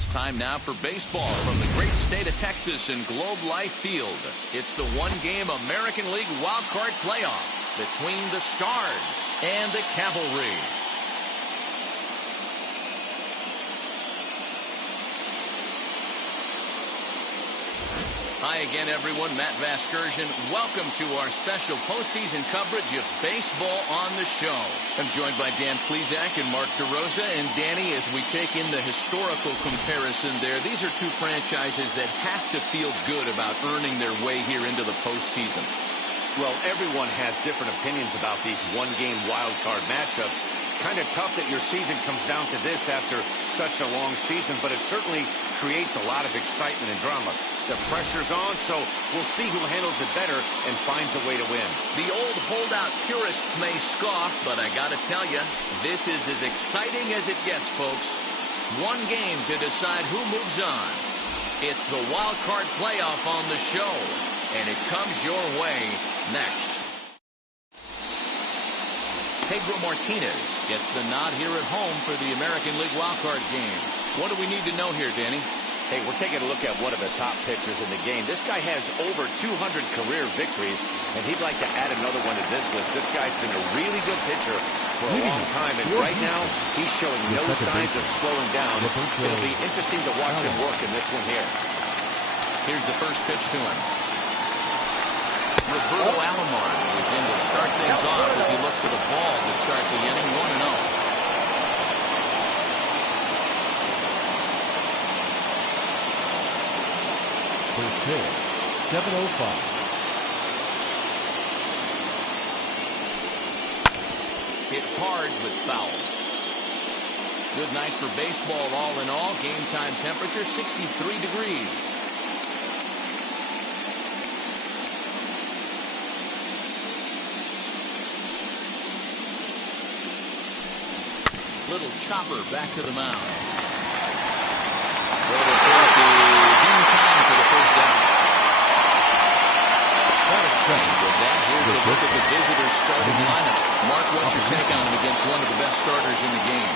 It's time now for baseball from the great state of Texas and Globe Life Field. It's the one-game American League wildcard playoff between the Stars and the Cavalry. Hi again, everyone. Matt Vasgersian. Welcome to our special postseason coverage of baseball on the show. I'm joined by Dan Plesac and Mark DeRosa. And Danny, as we take in the historical comparison there, these are two franchises that have to feel good about earning their way here into the postseason. Well, everyone has different opinions about these one-game wild card matchups. Kind of tough that your season comes down to this after such a long season, but it certainly creates a lot of excitement and drama. The pressure's on, so we'll see who handles it better and finds a way to win. The old holdout purists may scoff, but I gotta tell you, this is as exciting as it gets, folks. One game to decide who moves on. It's the wild card playoff on the show, and it comes your way next. Pedro Martinez gets the nod here at home for the American League wildcard game. What do we need to know here, Danny? Hey, we're taking a look at one of the top pitchers in the game. This guy has over 200 career victories, and he'd like to add another one to this list. This guy's been a really good pitcher for a long time, and right now he's showing no signs of slowing down. It'll be interesting to watch him work in this one here. Here's the first pitch to him. Roberto Alomar is in to start things off as he looks at the ball to start the inning 1-0. First pitch, 7:05. Hit hard but foul. Good night for baseball all in all. Game time temperature 63 degrees. Little chopper back to the mound. Throw to first is in time for the first down. And with that, here's a look at the visitors' starting lineup. Mark, what's your take on him against one of the best starters in the game?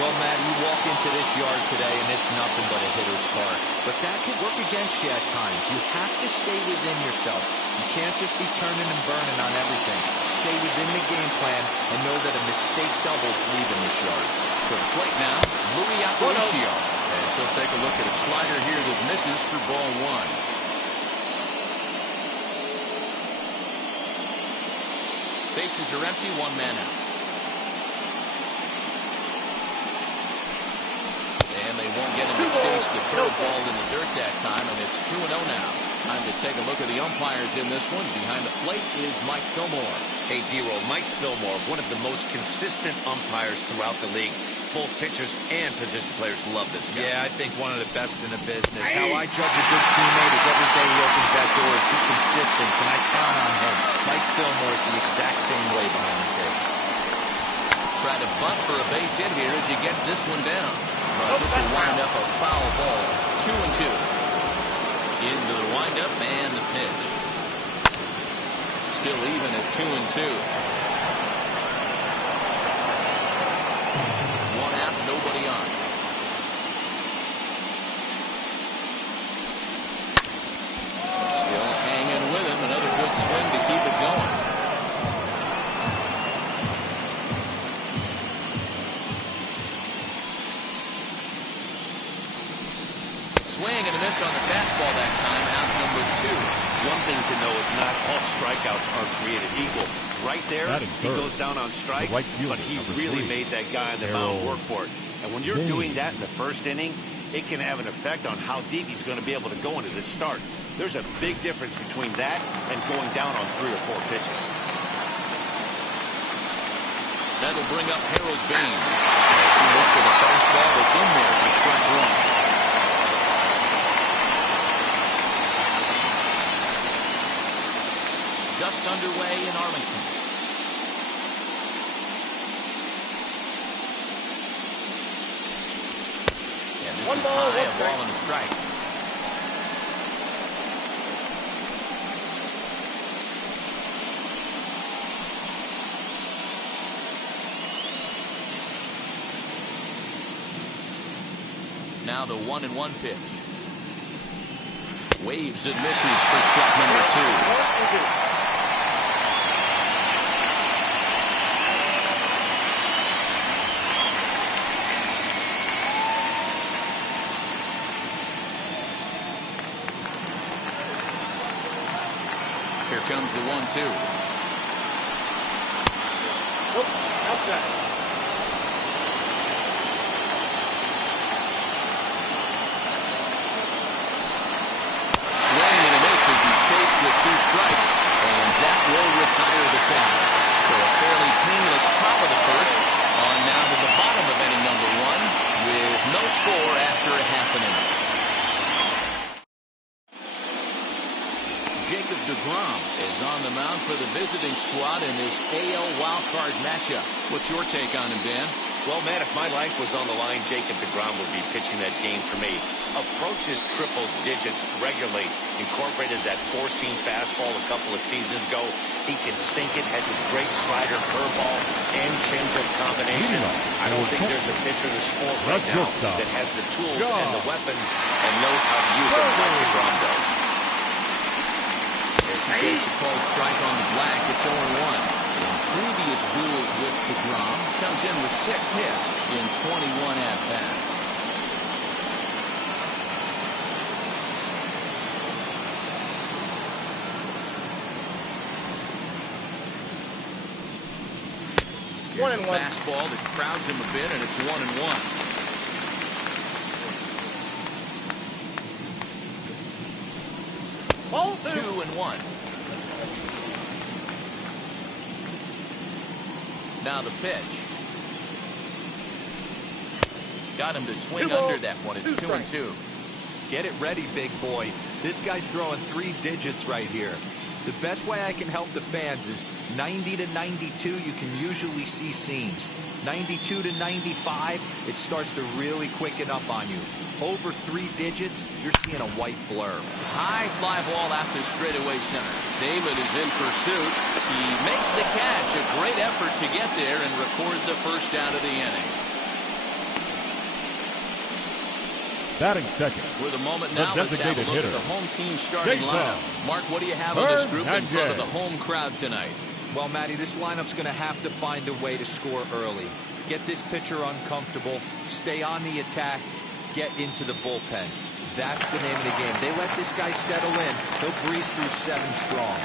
Well, Matt, you walk into this yard today and it's nothing but a hitter's park. But that could work against you at times. You have to stay within yourself. You can't just be turning and burning on everything. Stay within the game plan and know that a mistake doubles leaving this yard. To the plate now, Louis Aparicio. As he'll take a look at a slider here that misses for ball one. Bases are empty, one man out. And they won't get him to chase the curveball in the dirt that time, and it's 2-0 now. Time to take a look at the umpires in this one. Behind the plate is Mike Fillmore. Hey, D-Roll, Mike Fillmore, one of the most consistent umpires throughout the league. Both pitchers and position players love this guy. Yeah, I think one of the best in the business. How I judge a good teammate is every day he opens that door. Is he consistent? Can I count on him? Mike Fillmore is the exact same way behind the dish. Try to bunt for a base hit here as he gets this one down. But this will wind up a foul ball. 2-2. Into the windup and the pitch. Still even at 2-2. One out, nobody on. Still hanging with him. Another good swing to keep it going. Swing and a miss on the fastball that time. Out number 2. One thing to know is not all strikeouts are created equal. Right there, he goes down on strikes, but he really made that guy on the mound work for it. And when you're doing that in the first inning, it can have an effect on how deep he's going to be able to go into this start. There's a big difference between that and going down on 3 or 4 pitches. That'll bring up Harold Baines. He looks for the fastball that's in there for strike one. Just underway in Arlington. And this is high, a ball and a strike. Now the 1-1 pitch. Waves and misses for shot number 2. Here comes the 1-2. Outside. Swing and a miss as he chased with 2 strikes, and that will retire the side. So a fairly painless top of the first, on now to the bottom of inning number 1, with no score after a half an inning. Jacob deGrom is on the mound for the visiting squad in this AL wildcard matchup. What's your take on him, Dan? Well, man, if my life was on the line, Jacob deGrom would be pitching that game for me. Approaches triple digits regularly. Incorporated that 4-seam fastball a couple of seasons ago. He can sink it, has a great slider, curveball, and changeup combination. I don't think there's a pitcher in the sport right now that has the tools and the weapons and knows how to use them like deGrom does. As he takes a called strike on the black, it's 0-1. In previous duels with deGrom, comes in with 6 hits in 21 at-bats. Here's a fastball that crowds him a bit, and it's 1-1. Ball 2-1. Now the pitch. Got him to swing under that one. It's 2-2. Get it ready, big boy. This guy's throwing 3 digits right here. The best way I can help the fans is 90 to 92, you can usually see seams. 92 to 95, it starts to really quicken up on you. Over 3 digits, you're seeing a white blur. High fly ball out to straightaway center. Damon is in pursuit. He makes the catch. A great effort to get there and record the first out of the inning. Batting second. With a moment now, let's have a look at the home team starting lineup. Mark, what do you have on this group in front of the home crowd tonight? Well, Matty, this lineup's going to have to find a way to score early. Get this pitcher uncomfortable, stay on the attack, get into the bullpen. That's the name of the game. They let this guy settle in, he'll breeze through 7 strong.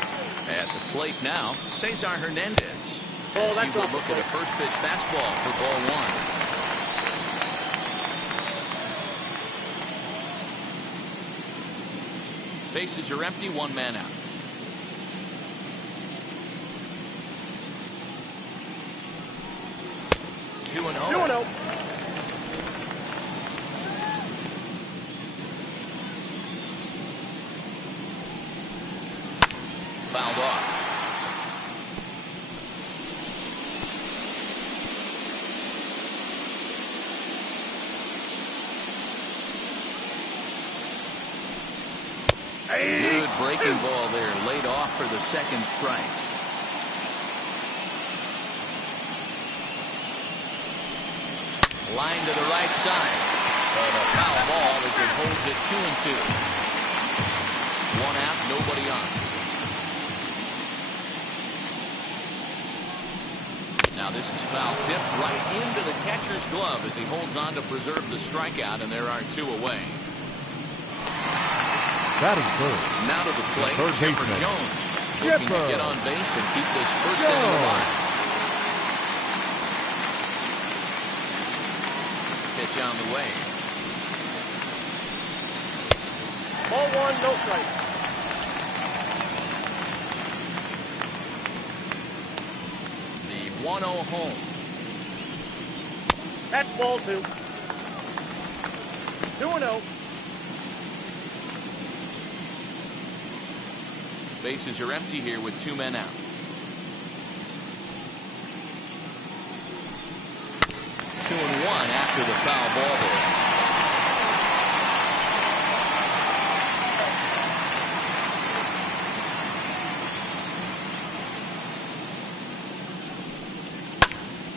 At the plate now, Cesar Hernandez. As he will look at a first pitch fastball for ball 1. Bases are empty, 1 man out. Two and 0. Fouled off. Good breaking ball there, laid off for the second strike. Line to the right side. But a foul ball as it holds it 2-2. 1 out, nobody on. Now this is foul tipped right into the catcher's glove as he holds on to preserve the strikeout, and there are 2 away. Batting third. Now to the plate, Chipper Jones looking to get on base and keep this first inning alive. Pitch on the way. Ball 1, no strike. The 1-0 home. That's ball 2. 2-0. Bases are empty here with 2 men out. 2-1 after the foul ball there.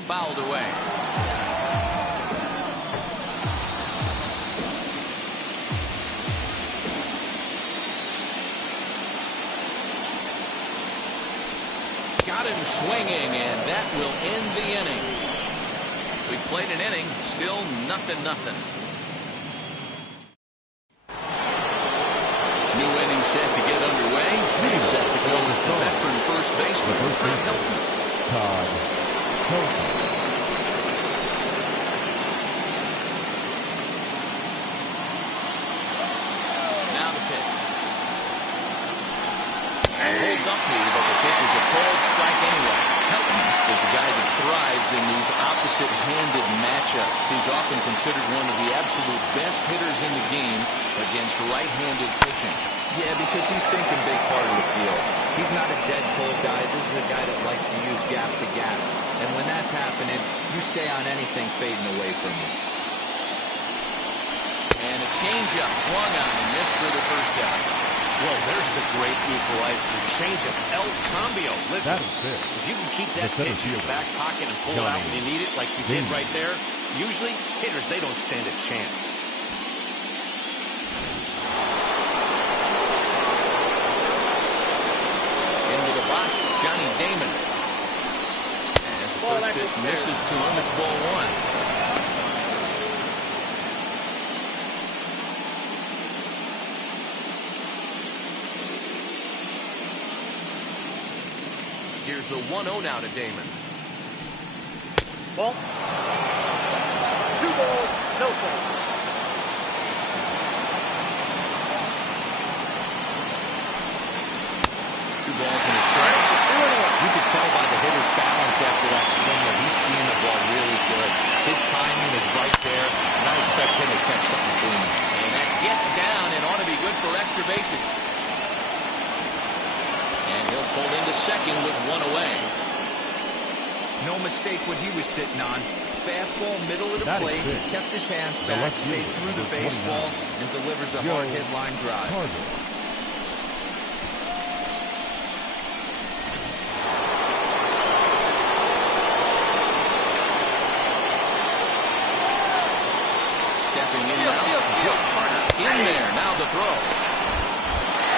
Fouled away. swinging, and that will end the inning. We played an inning, still 0-0. New inning set to get underway. Set to go is the veteran first baseman, Todd Helton. Now the pitch. Holds up to, but the pitch is a cold strike anyway. Helton is a guy that thrives in these opposite-handed matchups. He's often considered one of the absolute best hitters in the game against right-handed pitching. Yeah, because he's thinking big part of the field. He's not a dead cold guy. This is a guy that likes to use gap to gap. And when that's happening, you stay on anything fading away from you. And a changeup swung on and missed for the first out. Well, there's the great equalizer. Changeup, El Cambio. Listen, if you can keep that pitch in your back pocket and pull it out when you need it, like you did right there, usually hitters, they don't stand a chance. Into the box, Johnny Damon. As the first pitch misses to him, it's ball one. Here's the 1-0 now to Damon. Ball. 2 balls, no strikes. 2 balls and a strike. You could tell by the hitter's balance after that swing that he's seeing the ball really good. His timing is right there, and I expect him to catch something clean. And that gets down and ought to be good for extra bases. And he'll pull into second with 1 away. No mistake what he was sitting on. Fastball, middle of the plate, kept his hands back, stayed through the baseball, and delivers a hard hit line drive. Stepping in now, Joe Carter in there. Now the throw.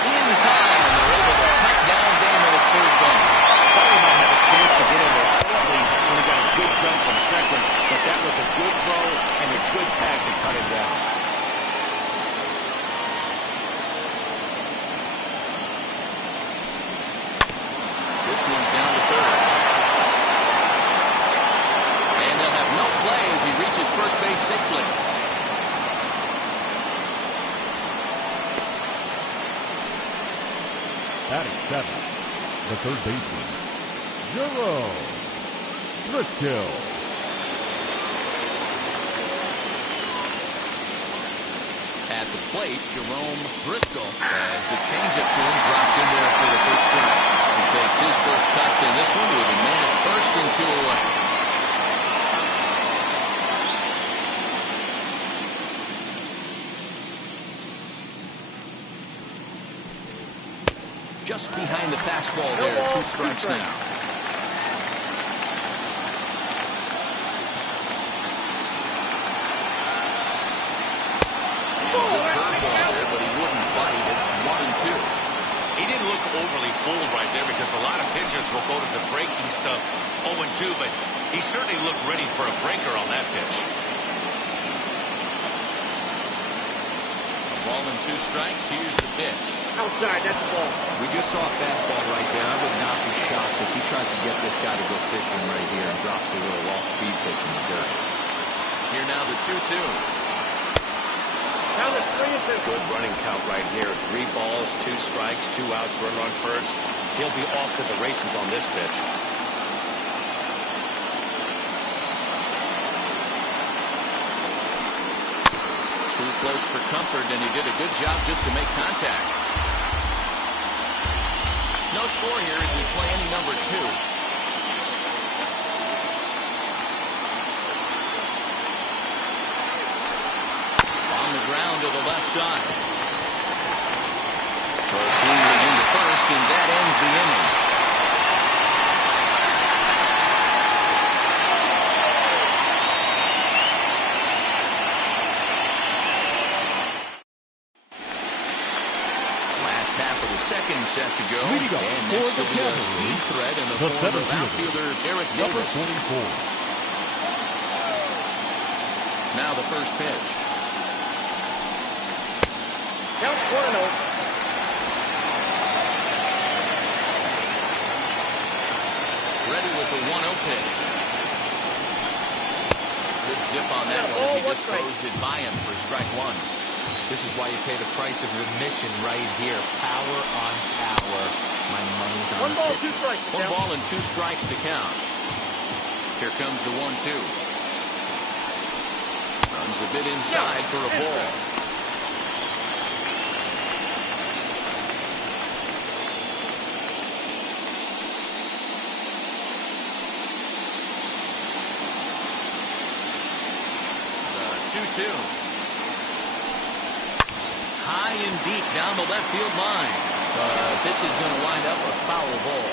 In time, and they're able to cut down Damon at third base. Thought he might have a chance to get in there safely when he got a good jump from second, but that was a good throw and a good tag to cut him down. This one's down to third. And they'll have no play as he reaches first base safely. Batting 7, the third baseman, Jerome Driscoll. At the plate, Jerome Driscoll, as the changeup to him drops in there for the first strike. He takes his first cuts in this one with a man at first and 2 away. Just behind the fastball there, 2 strikes now. But he wouldn't bite. It's 1-2. He didn't look overly fooled right there because a lot of pitchers will go to the breaking stuff 0-2, but he certainly looked ready for a breaker on that pitch. A ball and 2 strikes. Here's the pitch. Outside, that's the ball. We just saw a fastball right there. I would not be shocked if he tries to get this guy to go fishing right here and drops a little off-speed pitch in the dirt. Here now the 2-2. Count it 3-2. Good running count right here. 3 balls, 2 strikes, 2 outs, runner on first. He'll be off to the races on this pitch. Too close for comfort, and he did a good job just to make contact. No score here as we play inning number 2. On the ground to the left side. Throw cleanly into first, and that ends the inning. Last half of the second set to go. Leading up And for next the will be a Cavaliers, speed threat in the the form of center outfielder Eric number Davis. 24. Now the first pitch. Count 1-0. Ready with the 1-0 pitch. Good zip on that one as he just throws it by him for strike one. This is why you pay the price of admission right here. Power on power. My money's on 1 ball, pitch. 2 strikes. 1 ball and 2 strikes to count. Here comes the 1-2. Runs a bit inside for a ball. The 2-2. High and deep down the left field line. This is going to wind up a foul ball.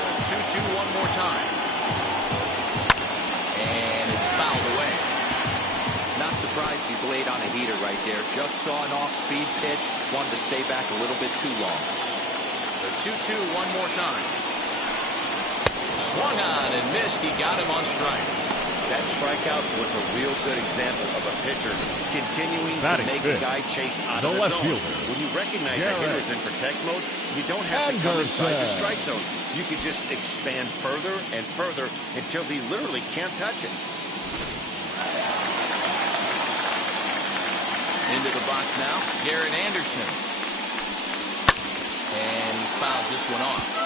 The 2-2 one more time. And it's fouled away. Not surprised he's laid on a heater right there. Just saw an off-speed pitch. Wanted to stay back a little bit too long. The 2-2 one more time. Swung on and missed. He got him on strikes. That strikeout was a real good example of a pitcher continuing to make a guy chase out of the zone. When you recognize a hitter is in protect mode, you don't have to come inside the strike zone. You can just expand further and further until he literally can't touch it. Into the box now, Garrett Anderson. And he fouls this one off.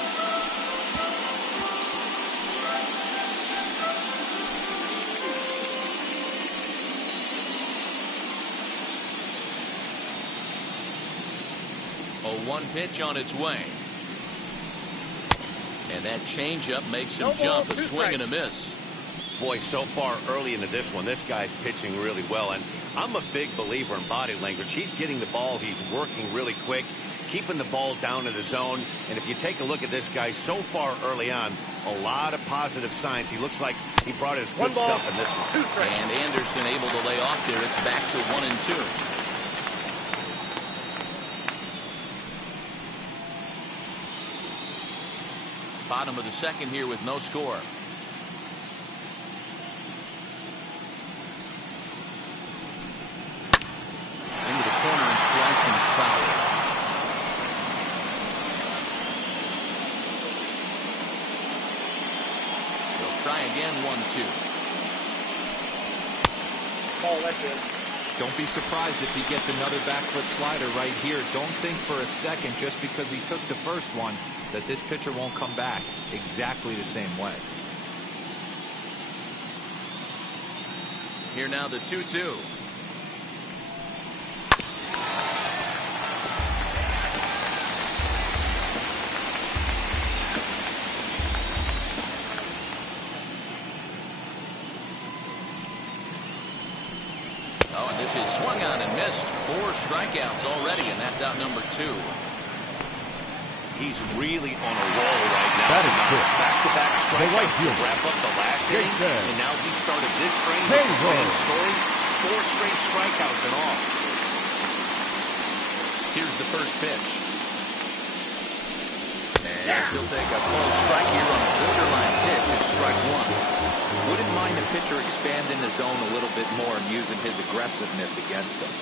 A 1 pitch on its way. And that changeup makes him jump, a swing and a miss. Boy, so far early into this one, this guy's pitching really well. And I'm a big believer in body language. He's getting the ball. He's working really quick, keeping the ball down in the zone. And if you take a look at this guy so far early on, a lot of positive signs. He looks like he brought his good stuff in this one. And Anderson able to lay off there. It's back to 1-2. Bottom of the second here with no score. Into the corner and slicing foul. They'll try again, 1-2. Ball, that's it. Don't be surprised if he gets another back foot slider right here. Don't think for a second just because he took the first one that this pitcher won't come back exactly the same way. Here now the 2-2. Oh, and this is swung on and missed. 4 strikeouts already, and that's out number 2. He's really on a roll right now. That is good. Back-to-back strikeouts to field. wrap up the last inning. And now he started this frame with the same story. 4 straight strikeouts and all. Here's the first pitch. And he'll take a close strike here on a borderline pitch. It's strike 1. Wouldn't mind the pitcher expanding the zone a little bit more and using his aggressiveness against him.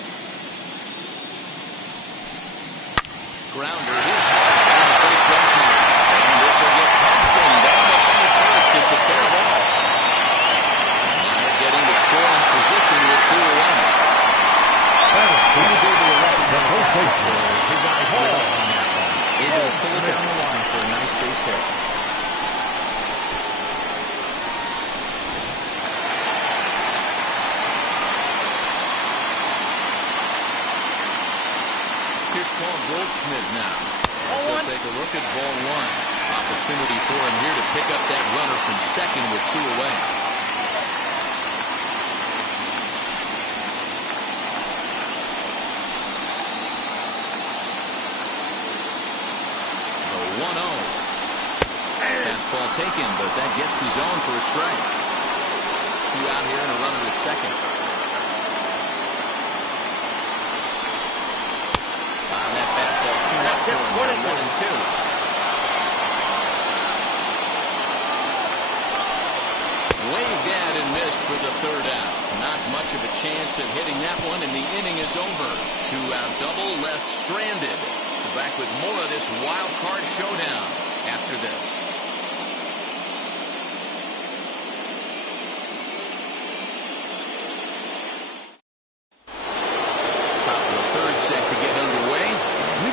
Grounder hit on the first baseman. And this will get past him down the field first. It's a fair ball. Now they're getting the scoring position with 2 away. He was able to recognize that pitch. His eyes lit up on that one. Able to pull it down the line for a nice base hit. Here's Paul Goldschmidt now. As he'll take a look at ball 1. Opportunity for him here to pick up that runner from second with 2 away. The 1-0. Fastball taken, but that gets the zone for a strike. 2 out here and a runner at second. And that fastball's too much for him. 1-2. Waved at and missed for the third out. Not much of a chance of hitting that one, and the inning is over. 2-out double, left stranded. We're back with more of this wild card showdown after this. Top of the third set to get underway.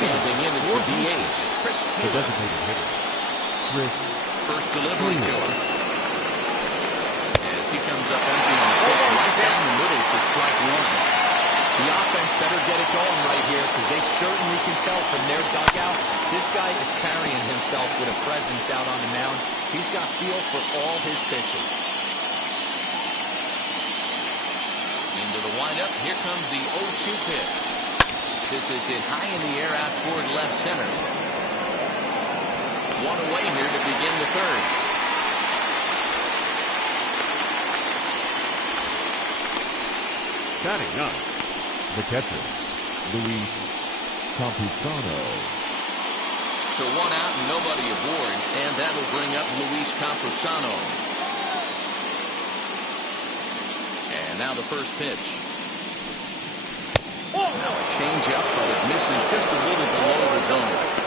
Standing in is the DH, Chris Taylor. The designated hitter, Chris. First delivery to him. He comes up empty on the pitch right down the middle for strike one. The offense better get it going right here because they certainly can tell from their dugout this guy is carrying himself with a presence out on the mound. He's got feel for all his pitches. Into the windup. Here comes the 0-2 pitch. This is hit high in the air out toward left center. One away here to begin the third. Batting ninth, the catcher, Luis Campusano. So 1 out and nobody aboard, and that'll bring up Luis Campusano. And now the first pitch. Now a changeup, but it misses just a little below the zone.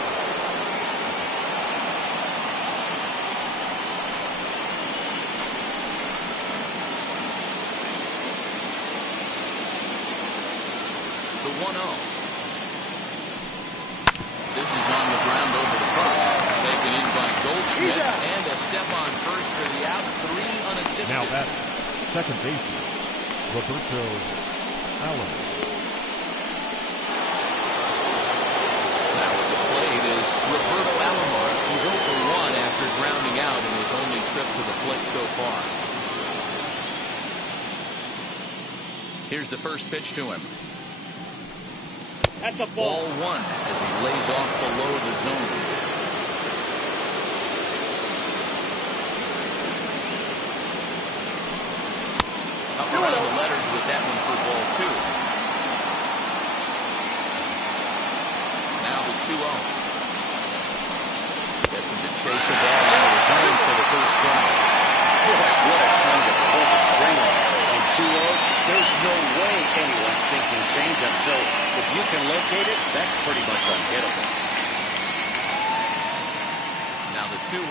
The 1-0. This is on the ground over the first. Taken in by Goldschmidt. And a step on first for the out. 3 unassisted. Now that second baseman, Roberto Allen. Now at the plate is Roberto Alomar. He's 0 for 1 after grounding out in his only trip to the plate so far. Here's the first pitch to him. That's a ball. Ball 1 as he lays off below the zone. Up around the letters with that one for ball 2. Now the 2-0. Gets him to chase a ball out of the zone for the first strike. What a time to pull the string on. On 2-0, there's no way anyone's thinking changeup. So if you can locate it, that's pretty much unhittable. Now the 2-1.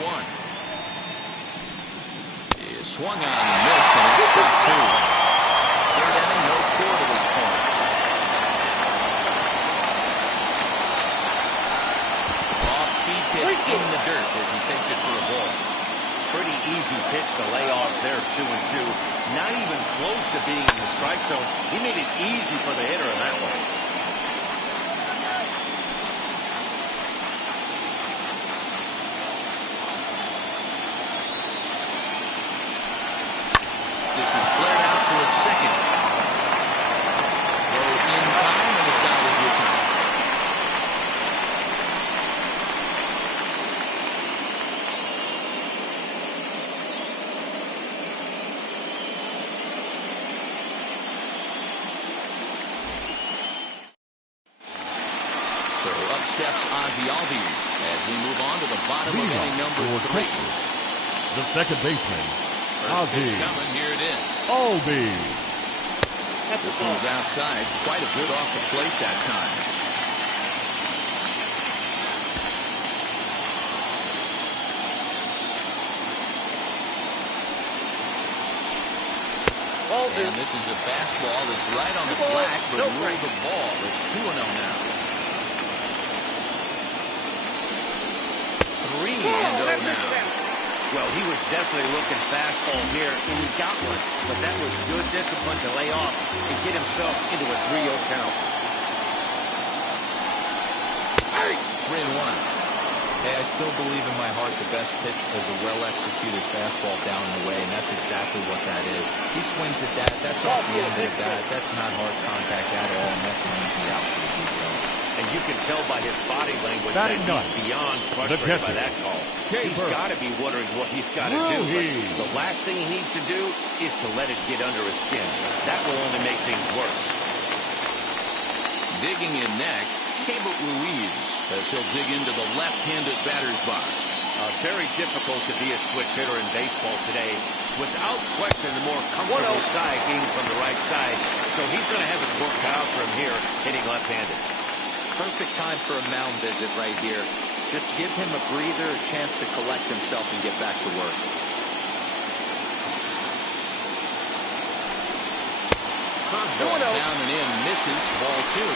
He is swung on and missed, and it's strike 2. Third inning, no score to this point. Off-speed pitch in the dirt as he takes it for a ball. Pretty easy pitch to lay off there, 2-2. Not even close to being in the strike zone. He made it easy for the hitter in that one. This is flared out towards second. Throw in time, and the side is returned. So up steps Ozzie Albies as we move on to the bottom of inning number 3. The second baseman, First pitch Ozzie coming, here it is. Albies. This one's outside, quite a bit off the plate that time. And this is a fastball that's right on the black, but ruled the ball. It's 2-0 now. 3-0 now. Well, he was definitely looking fastball here, and he got one. But that was good discipline to lay off and get himself into a 3-0 count. 3-1. Hey, I still believe in my heart the best pitch is a well-executed fastball down and away, and that's exactly what that is. He swings at that. That's off the end of the bat. That's not hard contact at all, and that's an easy out for the defense. And you can tell by his body language that he's beyond frustrated by that call. He's got to be wondering what he's got to do. But the last thing he needs to do is to let it get under his skin. That will only make things worse. Digging in next, Cable Ruiz, as he'll dig into the left-handed batter's box. Very difficult to be a switch hitter in baseball today. Without question, the more comfortable side being from the right side. So he's going to have his work cut out for him here, hitting left-handed. Perfect time for a mound visit right here. Just give him a breather, a chance to collect himself and get back to work. Curveball down and in, misses, ball 2.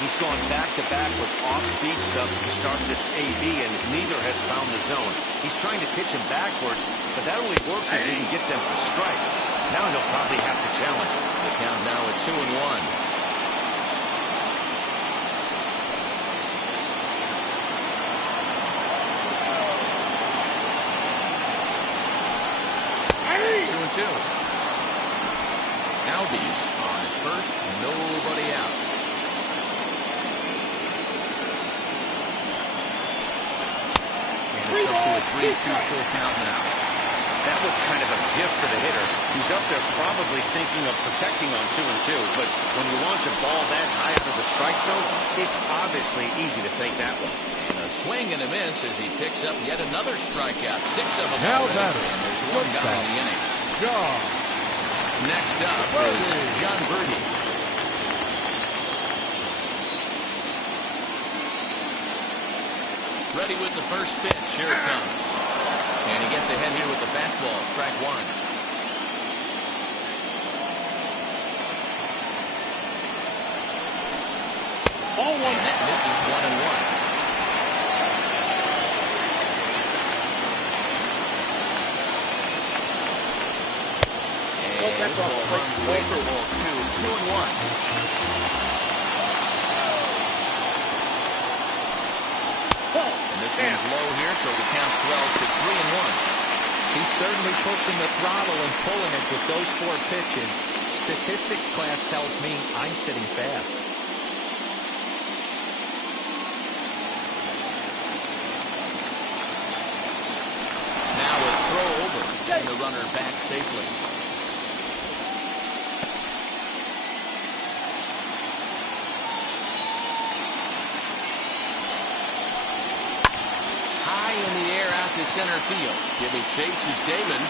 He's gone back-to-back with off-speed stuff to start this AB, and neither has found the zone. He's trying to pitch him backwards, but that only works if he can get them for strikes. Now he'll probably have to challenge him. The count now at 2-1. Two. Albies on first, nobody out. And it's up to a 3-2 full count now. That was kind of a gift for the hitter. He's up there probably thinking of protecting on 2-2, but when you launch a ball that high out of the strike zone, it's obviously easy to take that one. And a swing and a miss as he picks up yet another strikeout. 6 of them now already, and there's one guy in the inning. Next up is John Birdie. Ready with the first pitch. Here it comes. And he gets ahead here with the fastball. Strike 1. Ball 1. And that misses 1-1. This ball runs away for ball 2. 2-1. And this one's low here, so the count swells to 3-1. He's certainly pushing the throttle and pulling it with those 4 pitches. Statistics class tells me I'm sitting fast. Now a throw over, getting the runner back safely. In the air out to center field. Giving chase is Damon.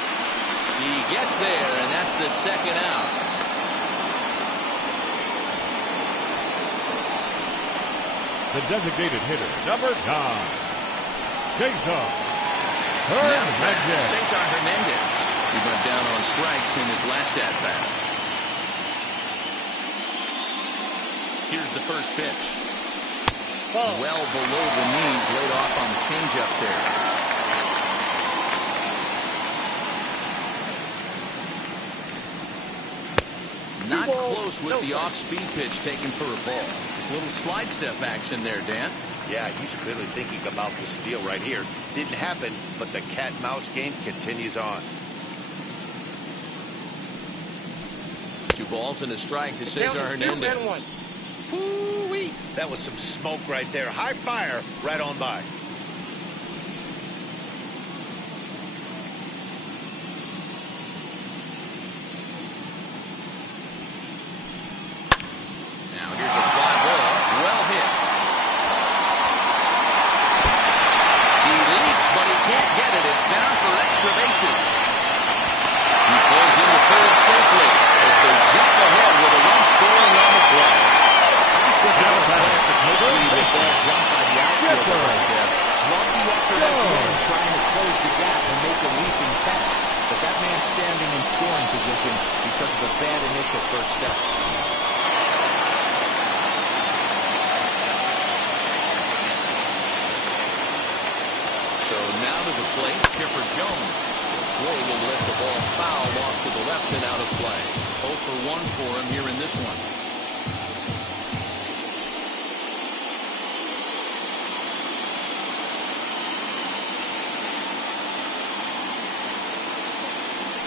He gets there, and that's the second out. The designated hitter, number 9, Cesar Hernandez. Cesar Hernandez. He went down on strikes in his last at-bat. Here's the first pitch. Well below the knees, laid off on the changeup there. Not close with the off-speed pitch taken for a ball. A little slide step action there, Dan. Yeah, he's clearly thinking about the steal right here. Didn't happen, but the cat-mouse game continues on. 2 balls and a strike to Cesar Hernandez. Woo-wee! That was some smoke right there. High fire right on by. Now here's a fly ball. Well hit. He leaps, but he can't get it. It's down for extra bases. He pulls into third safely as they jump ahead with a run scoring on the play. With that jump by the outfielder right there. Love the effort at the end trying to close the gap and make a leaping catch. But that man's standing in scoring position because of a bad initial first step. So now to the plate, Chipper Jones. Slowly will let the ball foul off to the left and out of play. 0 for 1 for him here in this one.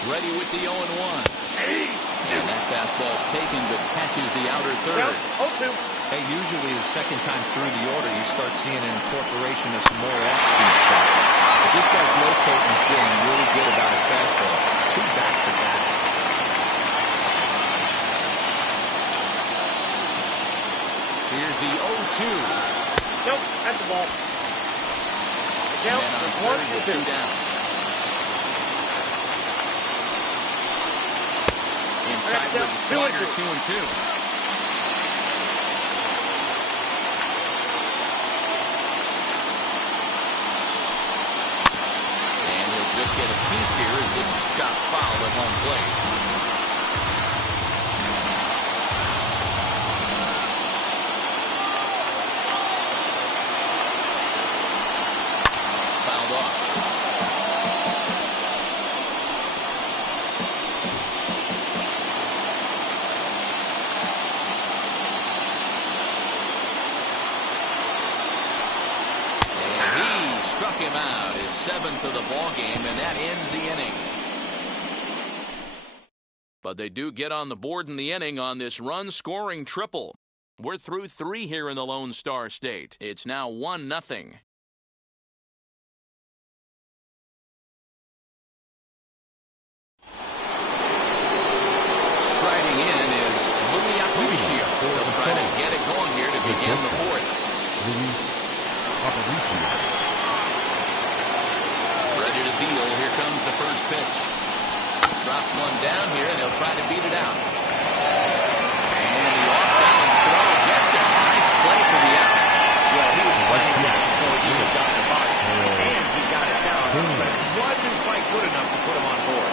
Ready with the 0-1. And that fastball's taken but catches the outer third. Hey, usually the second time through the order, you start seeing an incorporation of some more off-speed stuff. But this guy's locating and feeling really good about his fastball. 2 back-to-back. 1 third and with 2. 2 down. Inside with the slider, 2 and 2. And he'll just get a piece here as this is chopped foul at home plate. Struck him out, his 7th of the ball game, and that ends the inning. But they do get on the board in the inning on this run-scoring triple. We're through 3 here in the Lone Star State. It's now 1-0. Striding in is Louis Aparicio. He'll try to get it going here to begin the 4th. Louis Aparicio. Ready to deal. Here comes the first pitch. Drops one down here, and he'll try to beat it out. And the off-balance throw gets it. Nice play for the out. Well, he was playing that until he even got the box, and he got it down, but it wasn't quite good enough to put him on board.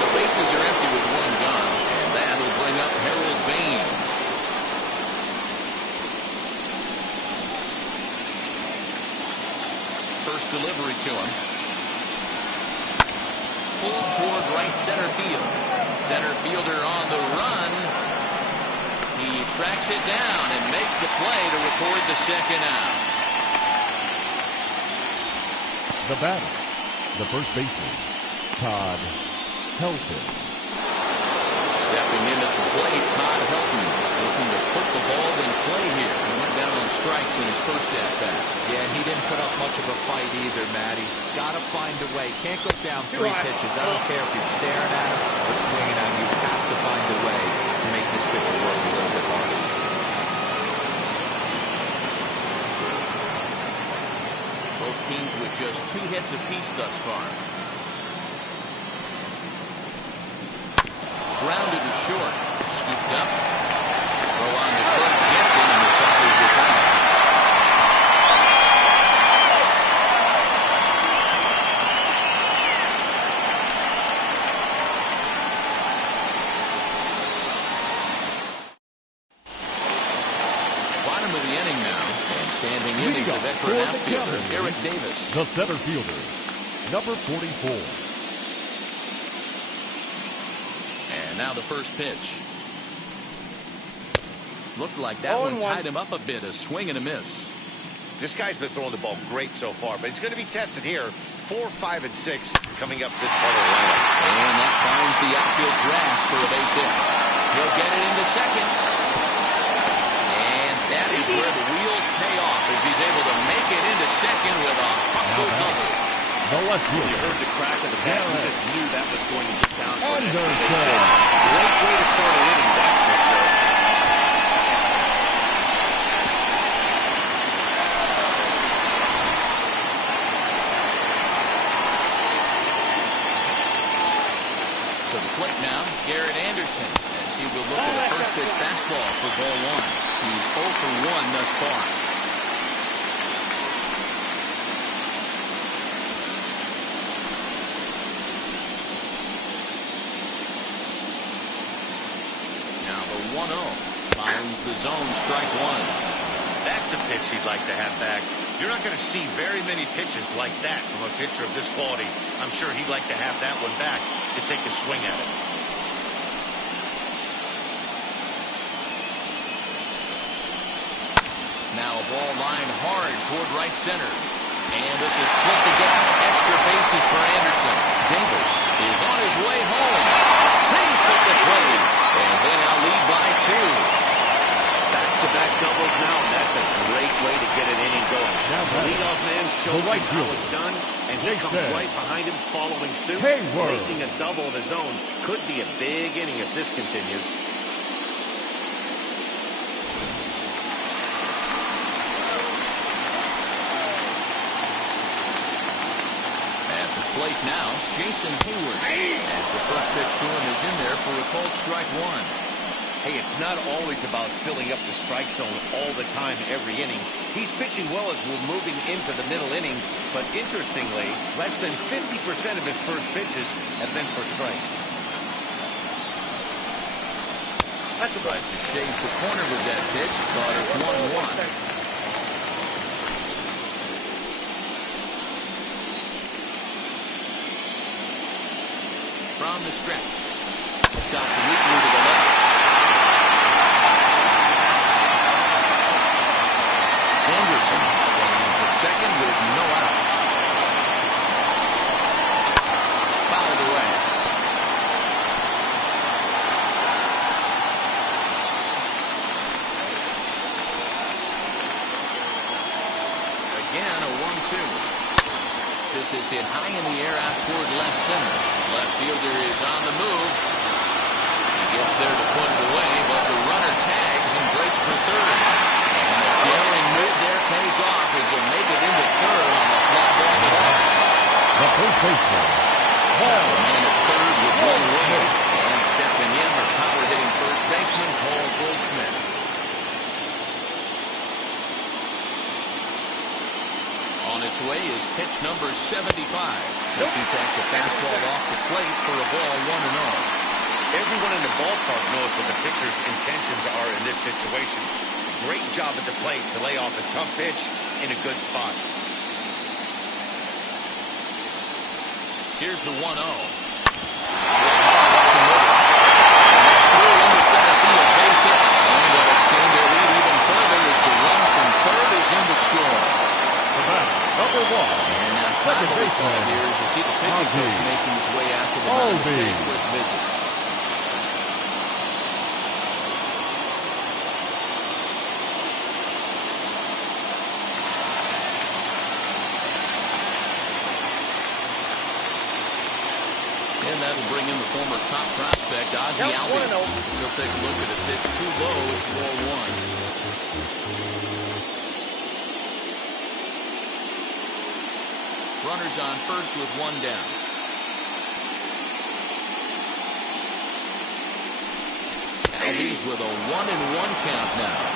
So bases are empty with 1 gone. That'll bring up Harold Baines. First delivery to him. Pulled toward right center field. Center fielder on the run. He tracks it down and makes the play to record the 2nd out. The batter, the first baseman, Todd Helton. Stepping in at the plate, Todd Helton, looking to put the ball in play here. He went down on strikes in his first at-bat. Yeah, and he didn't put up much of a fight either, Matty. Got to find a way. Can't go down 3 pitches. I don't care if you're staring at him or swinging at him. You have to find a way to make this pitcher work a little bit harder. Both teams with just 2 hits apiece thus far. Grounded to short. Scooped up. Throw on the first. Gets it, and the shot is retired. Bottom of the inning now. And standing in is the veteran outfielder, Eric Davis. The center fielder, number 44. And now the first pitch. Looked like that one tied him up a bit. A swing and a miss. This guy's been throwing the ball great so far, but he's going to be tested here. 4, 5, and 6 coming up this part of the lineup. And that finds the outfield grass for a base hit. He'll get it into second. And that is where the wheels pay off as he's able to make it into second with a hustle double. The left fielder. You heard the crack of the bat. You just knew that was going to get down for an extra base Anderson. hit. Great way to start an inning, that's for sure. To the plate now, Garrett Anderson, as he will look at a first pitch fastball for ball 1. He's 0 for 1 thus far. Now the 1-0 finds the zone, strike 1. That's a pitch he'd like to have back. You're not going to see very many pitches like that from a pitcher of this quality. I'm sure he'd like to have that one back to take a swing at it. Now a ball lined hard toward right center. And this will split the gap. Extra bases for Anderson. Davis is on his way home. Safe at the plate. And they now lead by 2. Back-to-back doubles now, and that's a great way to get an inning going. The leadoff man shows him how it's done, and he comes right behind him following suit. Racing a double of his own could be a big inning if this continues. plate now, Jason Hayward. As the first pitch to him is in there for a called strike one. Hey, it's not always about filling up the strike zone all the time every inning. He's pitching well as we're moving into the middle innings, but interestingly, less than 50% of his first pitches have been for strikes. Tries to shave the corner with that pitch. Starters 1-1. From the stretch. Shot weakly to the left. Anderson stands at second with no outs. Fouled away. Again, a 1-2. This is hit high in the air out toward left center. Left fielder is on the move. He gets there to put it away, but the runner tags and breaks for third. And the daring move there pays off as he'll make it into third on the fly ball to left. The first baseman, Paul. Man at third with one away. And stepping in, the power-hitting first baseman, Paul Goldschmidt. On its way is pitch number 75. As he takes a fastball off the plate for a ball 1-0. Everyone in the ballpark knows what the pitcher's intentions are in this situation. Great job at the plate to lay off a tough pitch in a good spot. Here's the 1-0. That's through into center field, base hit. And they'll extend their lead even further as the run from third is in to score. the batter, number 1. And now Second time baseman, here as you see the pitching coach making his way after the mound to pay a quick visit. And that'll bring in the former top prospect, Ozzie Albies. He'll take a look at a pitch too low. It's ball 1. Runners on first with one down. Albies with a 1-1 count now.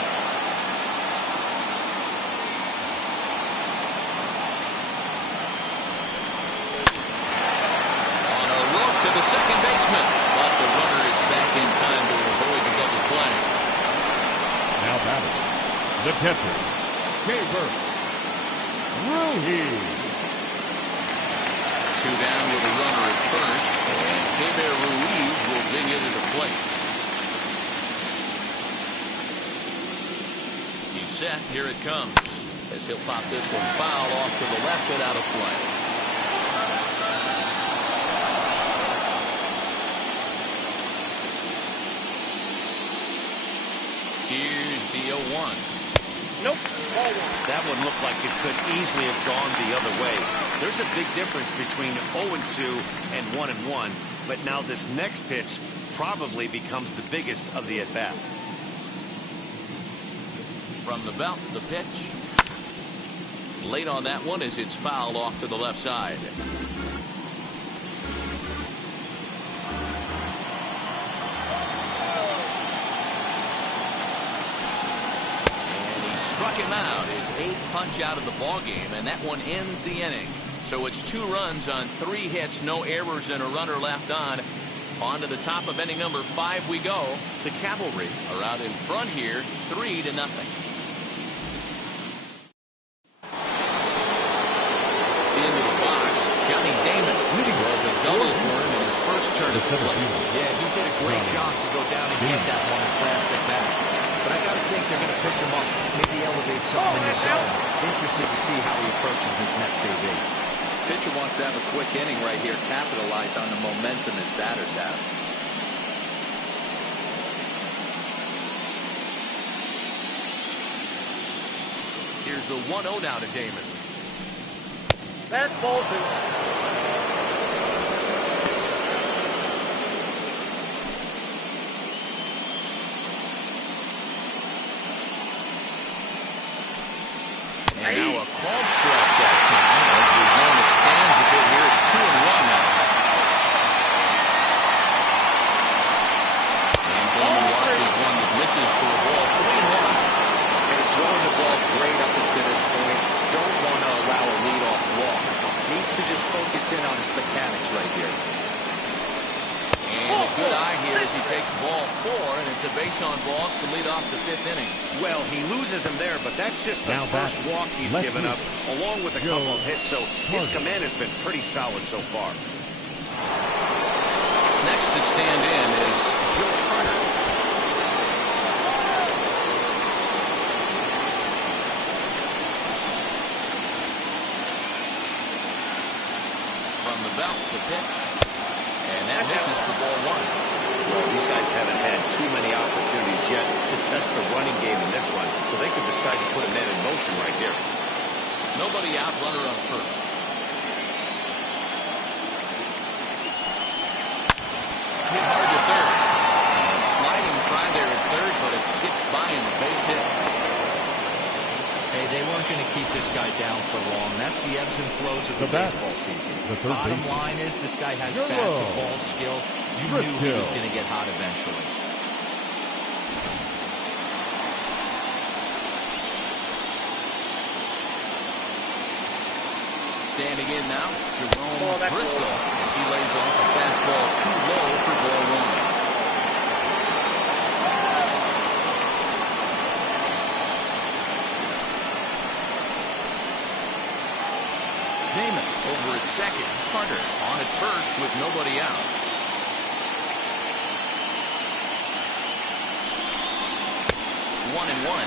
To the second baseman, but the runner is back in time to avoid the double play. Now batting, the catcher, K-Bird Ruiz. 2 down with a runner at first, and K-Bear Ruiz will dig into the plate. He's set, here it comes, as he'll pop this one foul off to the left and out of play. Here's the 0-1. Nope. Ball 1. That one looked like it could easily have gone the other way. There's a big difference between 0-2 and 1-1, but now this next pitch probably becomes the biggest of the at-bat. From the belt, the pitch. Late on that one as it's fouled off to the left side. Struck him out, his 8th punch out of the ball game, and that one ends the inning. So it's 2 runs on 3 hits, no errors, and a runner left on. On to the top of inning number 5 we go. The Cavalry are out in front here, 3-0. Into the box, Johnny Damon. It was a double for him in his first turn at the plate. Yeah, he did a great job to go down and get that one his last at bat. But I got to think they're going to pitch him up, maybe elevate something in the zone. Interested to see how he approaches this next AB. Pitcher wants to have a quick inning right here, capitalize on the momentum his batters have. Here's the 1-0 now to Damon. That's ball 2. And now a called strike that time as the zone expands a bit here. It's 2-1 ground balls to lead off the 5th inning. Well, he loses them there, but that's just the first walk he's given up, along with a couple of hits, so his command has been pretty solid so far. Next to stand in is Joe Carter. From the belt, the pitch. And that misses for ball 1. Well, these guys haven't had too many opportunities yet to test the running game in this one, so they could decide to put a man in motion right here. Nobody out, runner on first. Hit hard to third. A sliding try there at third, but it skips by in the base hit. Hey, they weren't going to keep this guy down for long. That's the ebbs and flows of the baseball season. Bottom line is this guy has bat-to-ball skills. You knew he was going to get hot eventually. Standing in now, Jerome Driscoll as he lays off a fastball too low for ball 1. Damon over at second. Carter on at first with nobody out. One and one.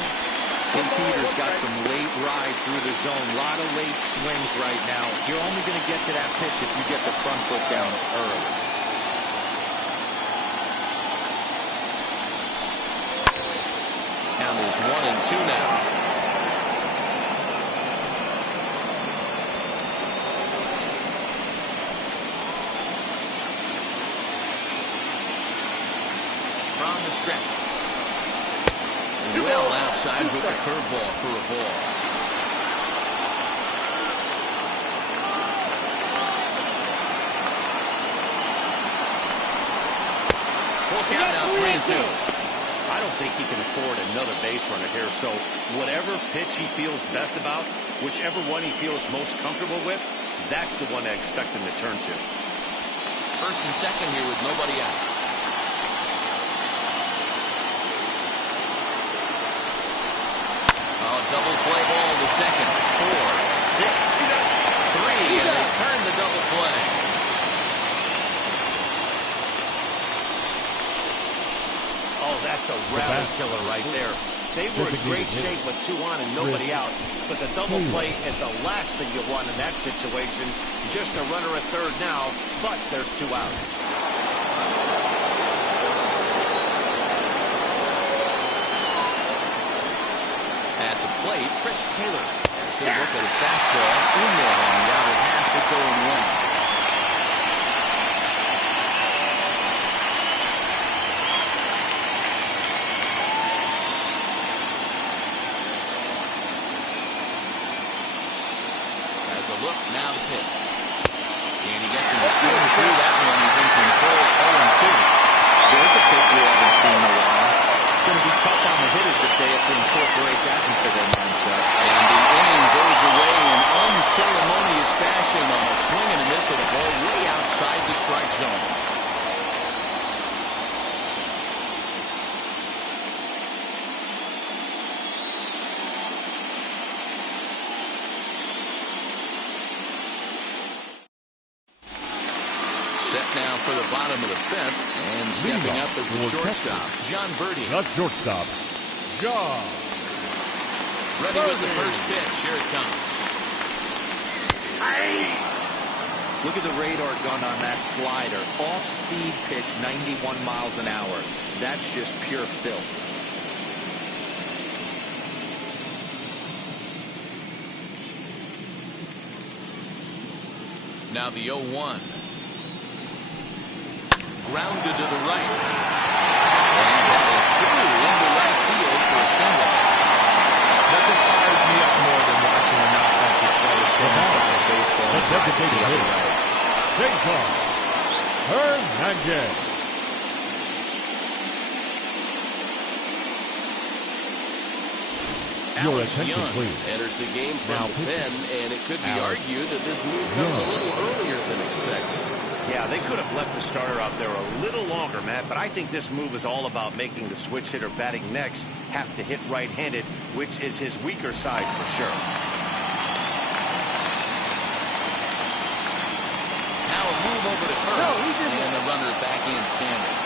His heater's got some late ride through the zone. A lot of late swings right now. You're only going to get to that pitch if you get the front foot down early. Count is 1-2 now. From the stretch. Well outside with the curveball for a ball. Full count now, 3-2. I don't think he can afford another base runner here, so whatever pitch he feels best about, whichever one he feels most comfortable with, that's the one I expect him to turn to. First and second here with nobody out. Double play ball to second. 4, 6, 3, and they turn the double play. Oh, that's a rally killer right there. They were in great shape with 2 on and nobody out. But the double play is the last thing you want in that situation. Just a runner at third now, but there's 2 outs. At the plate, Chris Taylor as they look at a fastball in there on the outer half. It's 0-1. As a look, now the pitch. And he gets him to swing through that one. He's in control, 0-2. There's a pitch we haven't seen in a while. It's going to be tough on the hitters if they have to incorporate that into their mindset. And the inning goes away in unceremonious fashion on a swing and a miss at a ball way outside the strike zone. Set now for the bottom of the 5th, and stepping up as the shortstop, John Birdie. Not shortstop, John. Ready with the first pitch. Here it comes. Look at the radar gun on that slider. Off-speed pitch, 91 miles an hour. That's just pure filth. Now the 0-1. Grounded to the right. And that is through into right field for a single. Nothing fires me up more than watching an offensive player stand inside a baseball and drive it the other way. Jason Hernandez. Alex Young enters the game from the pen, and it could be argued that this move comes a little earlier than expected. Yeah, they could have left the starter out there a little longer, Matt, but I think this move is all about making the switch hitter batting next have to hit right-handed, which is his weaker side for sure. Now a move over to first, and the runner back in standing.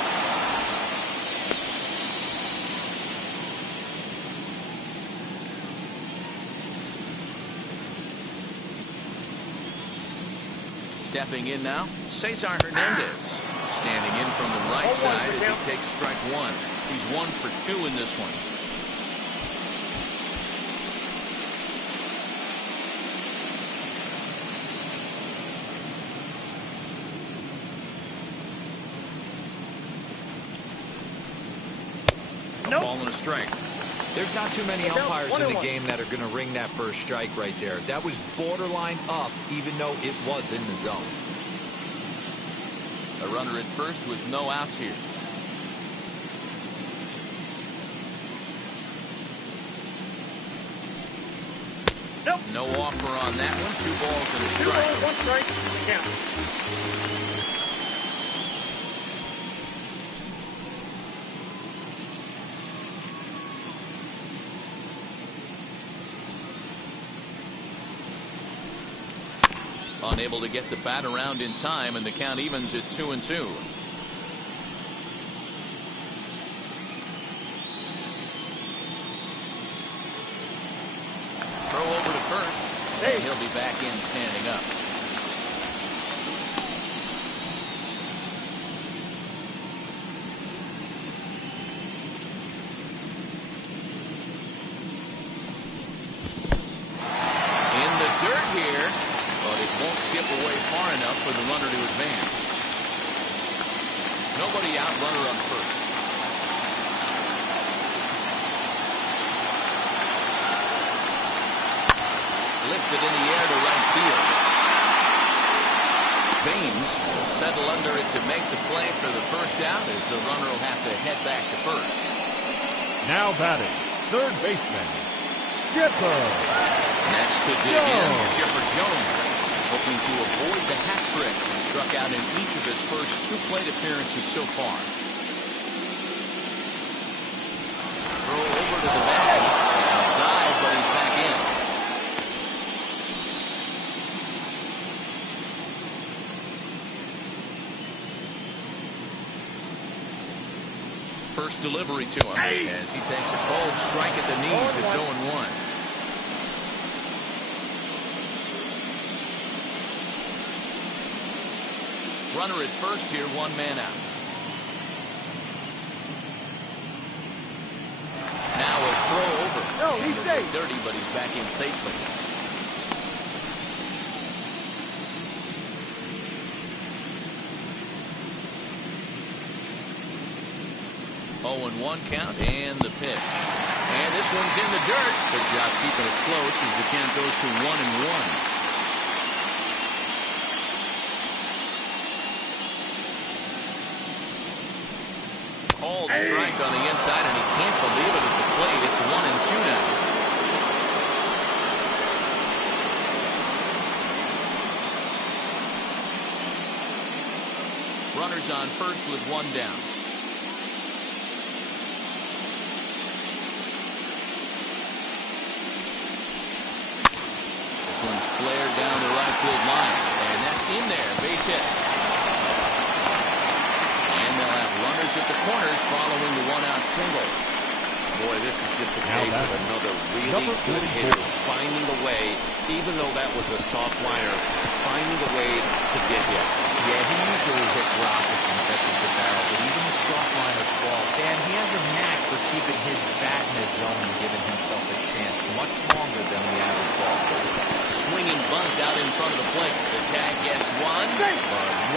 Stepping in now, Cesar Hernandez. Standing in from the right side as he takes strike one. He's 1 for 2 in this one. Nope. Ball and a strike. There's not too many umpires in the game that are going to ring that first strike right there. That was borderline up, even though it was in the zone. A runner at first with no outs here. Nope. No offer on that one. 2 balls and a 2 strike. balls, 1 strike. The count. Unable to get the bat around in time, and the count evens at 2-2. Throw over to first, and he'll be back in standing up. In the dirt here. But it won't skip away far enough for the runner to advance. Nobody out, runner on first. Lifted in the air to right field. Baines will settle under it to make the play for the first out as the runner will have to head back to first. Now batting, third baseman, Chipper. Next to dig in, Chipper Jones. Hoping to avoid the hat trick. Struck out in each of his first 2 plate appearances so far. Throw over to the bag. And a dive, but he's back in. First delivery to him as he takes a cold strike at the knees. It's 0-1. Runner at first here, 1 man out. Now a throw over. No, he's safe. Dirty, but he's back in safely. Oh, and 1 count, and the pitch. And this one's in the dirt. Good job keeping it close as the count goes to 1-1. Called strike on the inside, and he can't believe it at the plate. It's 1-2 now. Runners on first with 1 down. This one's flared down the right field line, and that's in there. Base hit. They'll have runners at the corners following the 1-out single. Boy, this is just a case of another really good hitter finding a way, even though that was a soft liner, finding a way to get hits. Yeah, he usually hits rockets and catches the barrel, but even the soft liners fall. Dan, he has a knack for keeping his bat in his zone and giving himself a chance much longer than the average ball player. Swinging bunt out in front of the plate. The tag gets 1, but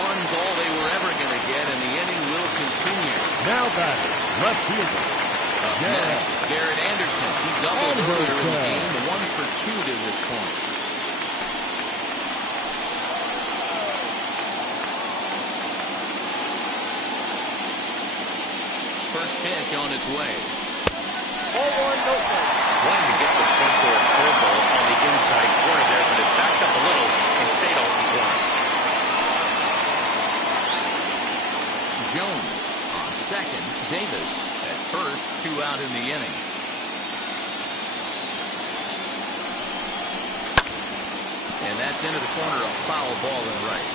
1's all they were ever going to get, and the inning will continue. Now batting, left fielder. Up next, Garrett Anderson. He doubled earlier in the game, 1 for 2 to this point. First pitch on its way. 0-1, no strike. Wanted to get the front door curveball on the inside corner there, but it backed up a little and stayed off the corner. 2 out in the inning. And that's into the corner, a foul ball in right.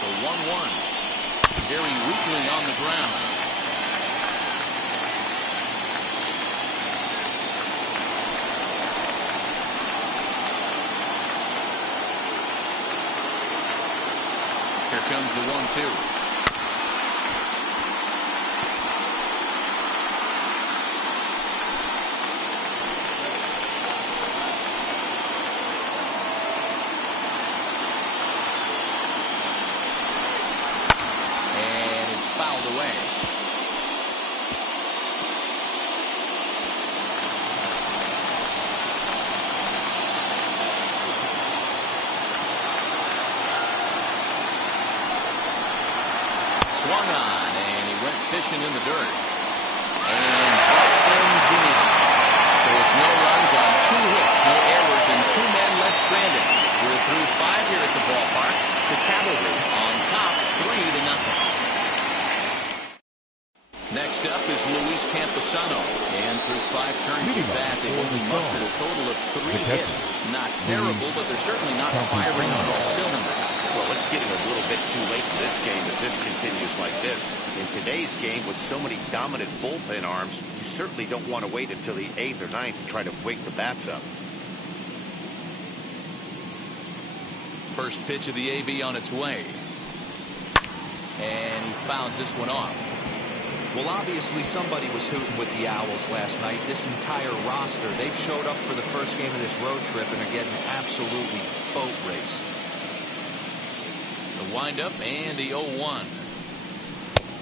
The 1-1. Very weakly on the ground. Here comes the 1-2. Away. Swung on, and he went fishing in the dirt. And that ends the inning. So it's no runs on 2 hits, no errors, and 2 men left stranded. We're through 5 here at the ballpark. The Cavalry on top 3-0. Next up is Luis Camposano, and through 5 turns at bat, they've only mustered a total of 3 hits. Not terrible, but they're certainly not firing on all cylinders. Well, it's getting a little bit too late in this game if this continues like this. In today's game, with so many dominant bullpen arms, you certainly don't want to wait until the 8th or 9th to try to wake the bats up. First pitch of the AB on its way. And he fouls this one off. Well, obviously somebody was hooting with the Owls last night. This entire roster, they've showed up for the first game of this road trip and are getting absolutely boat raced. The windup and the 0-1.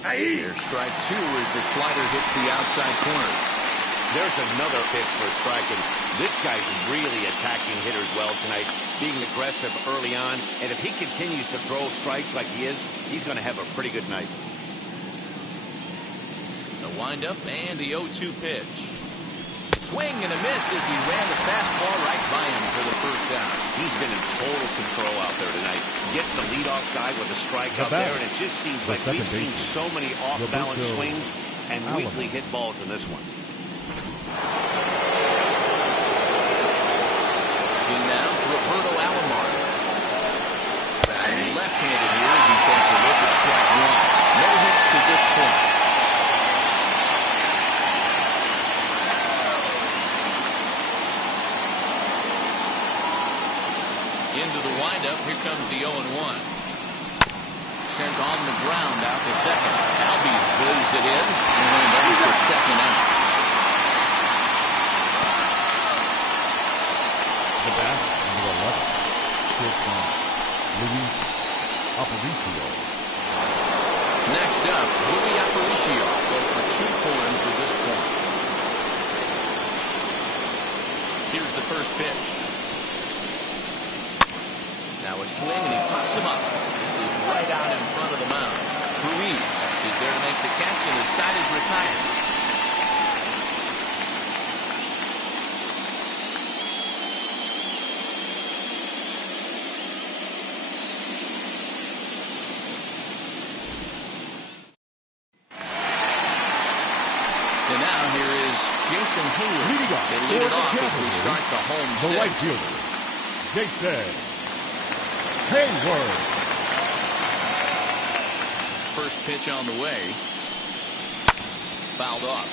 Here's strike 2 as the slider hits the outside corner. There's another pitch for a strike, and this guy's really attacking hitters well tonight, being aggressive early on, and if he continues to throw strikes like he is, he's going to have a pretty good night. Windup and the 0-2 pitch. Swing and a miss as he ran the fastball right by him for the first out. He's been in total control out there tonight. Gets the leadoff guy with a strike out there, and it just seems like we've seen so many off-balance swings and weakly hit balls in this one. In now, Roberto Alomar. Left-handed here as he takes a look at strike 1. No hits to this point. Into the windup, here comes the 0-1. Sent on the ground out to second. Albies blaze it in, and that's the second out. The bat, number 11, shortstop, Luis Aparicio. Next up, Luis Aparicio. Go for 2 for him to this point. Here's the first pitch. Now a swing, and he pops him up. This is right out in front of the mound. Ruiz is there to make the catch, and his side is retired. And now here is Jason Hayward. They lead it off as we start the home The right sixth. fielder, Jason Hayward. First pitch on the way. Fouled off.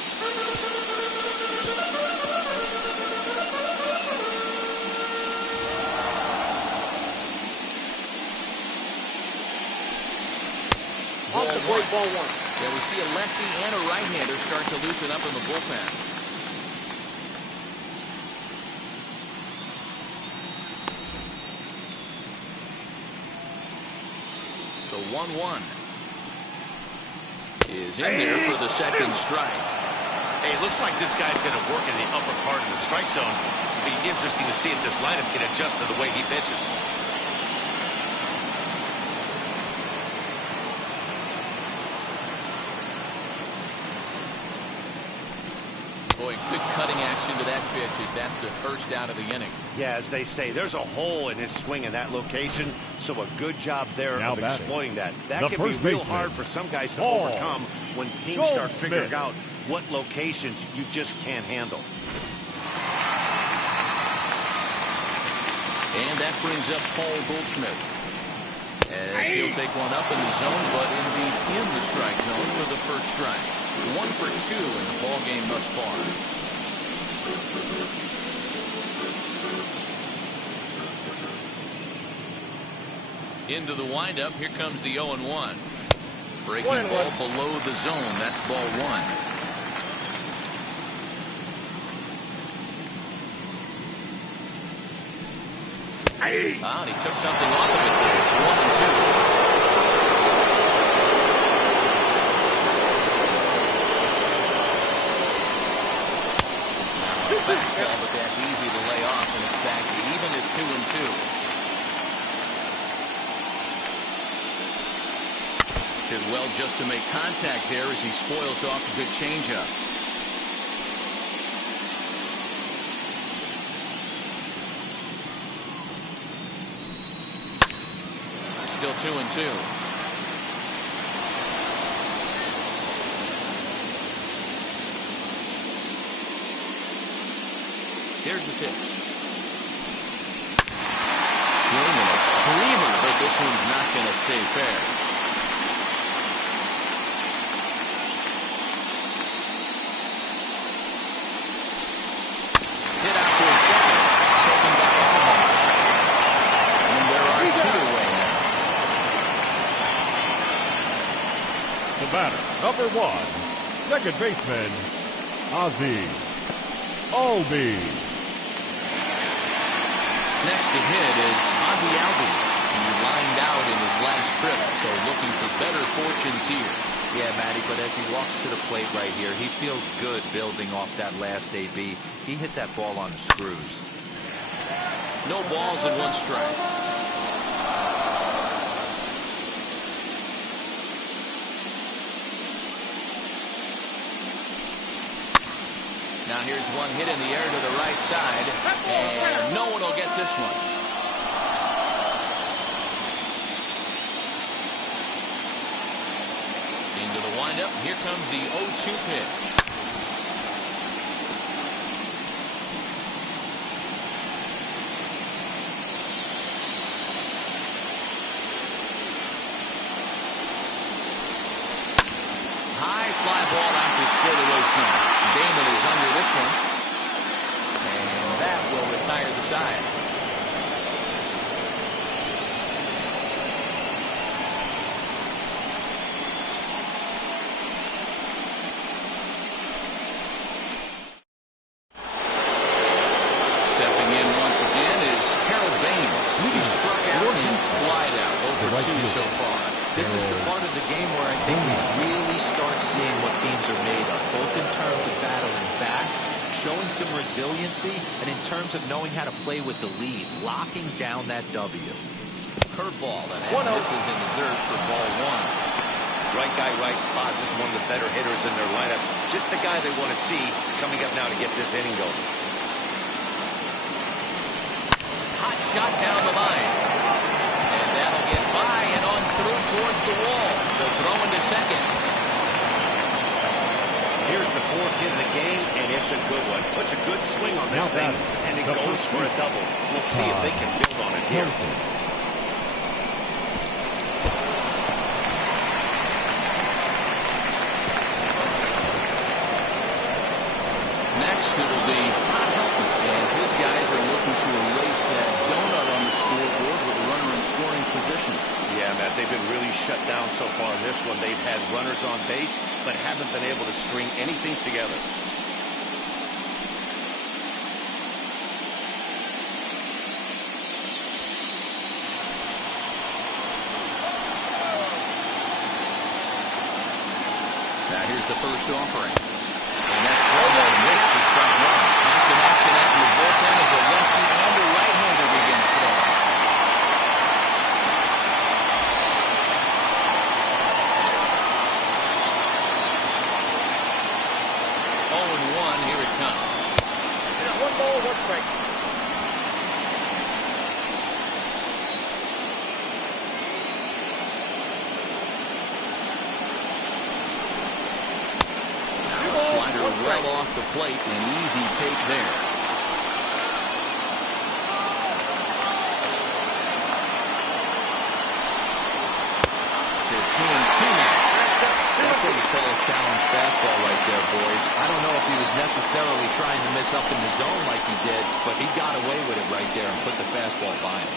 Off the plate, ball 1. Yeah, we see a lefty and a right-hander start to loosen up in the bullpen. The 1-1 is in there for the second strike. Hey, it looks like this guy's going to work in the upper part of the strike zone. It'll be interesting to see if this lineup can adjust to the way he pitches. Boy, good cutting action to that pitch as that's the first out of the inning. Yeah, as they say, there's a hole in his swing in that location, so a good job there of exploiting that. That can be real hard for some guys to overcome when teams start figuring out what locations you just can't handle. And that brings up Paul Goldschmidt. As he'll take one up in the zone, but indeed in the strike zone for the first strike. 1 for 2 in the ball game thus far. Into the windup, here comes the 0-1. Breaking ball below the zone, that's ball 1. Ah, he took something off of it there. It's 1-2. Fastball, but that's easy to lay off, and it's back to even at 2-2. Did well just to make contact there as he spoils off a good changeup. Still 2-2. Here's the pitch. Swinging a screamer, but this one's not going to stay fair. Hit out to his second. Taken by Allen. And there are 2 away now. The batter, number 1, second baseman, ULB. Next to hit is ULB. He lined out in his last trip, so looking for better fortunes here. Yeah, Matty, but as he walks to the plate right here, he feels good building off that last AB. He hit that ball on the screws. No balls and 1 strike. Now here's one hit in the air to the right side, and no one will get this one. Into the windup, here comes the 0-2 pitch. High fly ball out to straightaway center. Damon is under this one, and that will retire the side. Stepping in once again is Harold Baines. He struck out and flied out over 2 so far. This is the part of the game where I think we really start seeing what teams are made of, both in terms of battling back, showing some resiliency, and in terms of knowing how to play with the lead, locking down that W. Curveball, and that misses in the dirt for ball 1. Right guy, right spot. This is one of the better hitters in their lineup. Just the guy they want to see coming up now to get this inning going. Hot shot down the line. And that'll get by and on through towards the wall. They'll throw into second. Here's the 4th hit of the game, and it's a good one. Puts a good swing on this thing, and it goes for a double. We'll see if they can build on it here. Next, it'll be Todd Helton, and his guys are looking to erase that donut on the scoreboard with a runner in scoring position. Yeah, Matt, they've been really shut down so far in this one. They've had runners on base, but haven't been able to string anything together. Now here's the first offering. And that's thrown and missed for strike 1. Nice in action out in the bullpen as a lefty-hander right-hander begins throwing. 0-1, here it comes. 1 ball, 1 strike. well off the plate. An easy take there. To 2-2 now. That's what you call a challenge fastball right there, boys. I don't know if he was necessarily trying to miss up in the zone like he did, but he got away with it right there and put the fastball by him.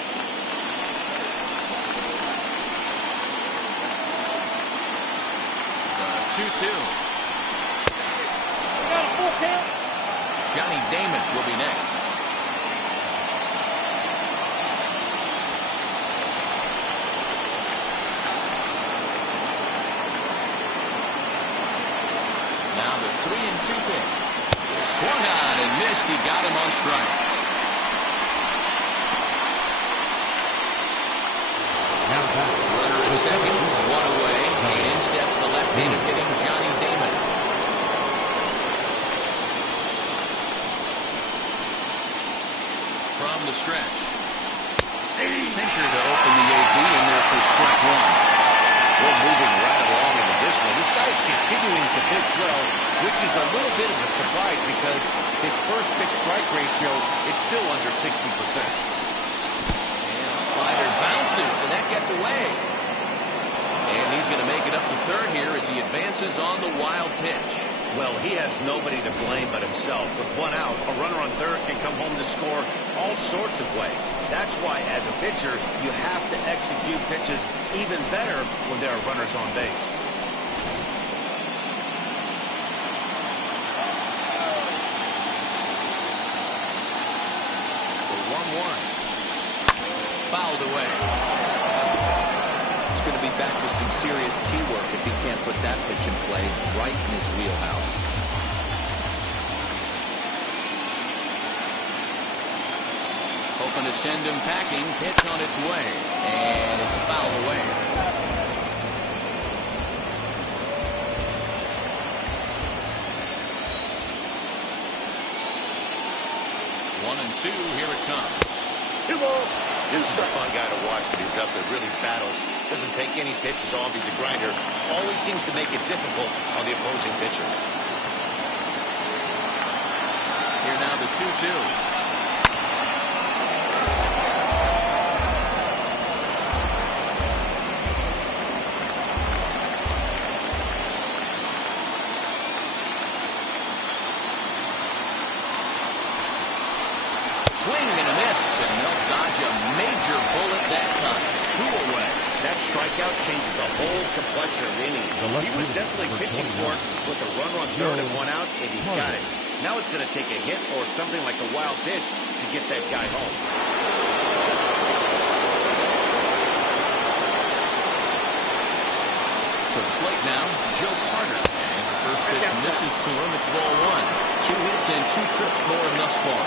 2-2. We got a full count. Johnny Damon will be next. Now the 3-2 pitch. Swung on and missed. He got him on strikes. Runner at second, one away. In steps the left-handed hitting Johnny Damon. From the stretch. Sinker to open the AB in there for strike one. We're moving right along into this one. This guy's continuing to pitch well, which is a little bit of a surprise because his first pitch strike ratio is still under 60%. And a slider bounces, and that gets away. And he's going to make it up to third here as he advances on the wild pitch. Well, he has nobody to blame but himself. With one out, a runner on third can come home to score all sorts of ways. That's why, as a pitcher, you have to execute pitches even better when there are runners on base. The 1-1. Fouled away. It's going to be back to some serious tee work if he can't put that pitch in play right in his wheelhouse. Hoping to send him packing. Pitch on its way. And it's fouled away. 1-2. Here it comes. 2 balls. This is a fun guy to watch when he's up there. Really battles. Doesn't take any pitches off. He's a grinder. Always seems to make it difficult on the opposing pitcher. Here now the 2-2. Swing and a miss, and they'll dodge a major bullet that time. 2 away. That strikeout changes the whole complexion of the inning. He was definitely pitching for it with a runner on third and one out, and he got it. Now it's going to take a hit or something like a wild pitch to get that guy home. To the plate now, Joe Carter. As the first pitch misses to him, it's ball 1. 2 hits and 2 trips for him thus far.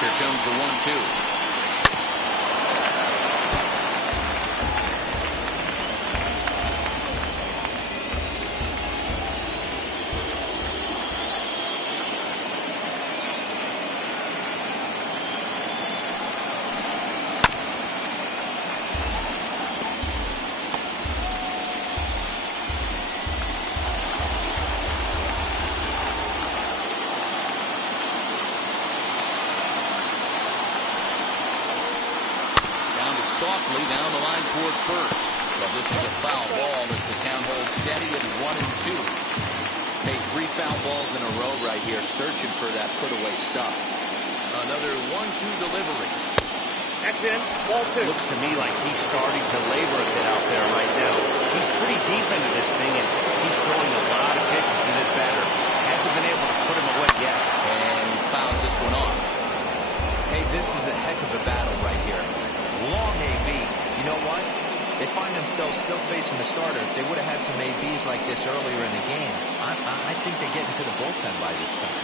Here comes the 1-2. Softly down the line toward first. Well, this is a foul ball as the count holds steady at 1-2. Hey, 3 foul balls in a row right here, searching for that put-away stuff. Another 1-2 delivery. That's in. Ball 2. Looks to me like he's starting to labor a bit out there right now. He's pretty deep into this thing, and he's throwing a lot of pitches to this batter. Hasn't been able to put him away yet. And he fouls this one off. Hey, this is a heck of a battle right here. like this earlier in the game, I think they get into the bullpen by this time.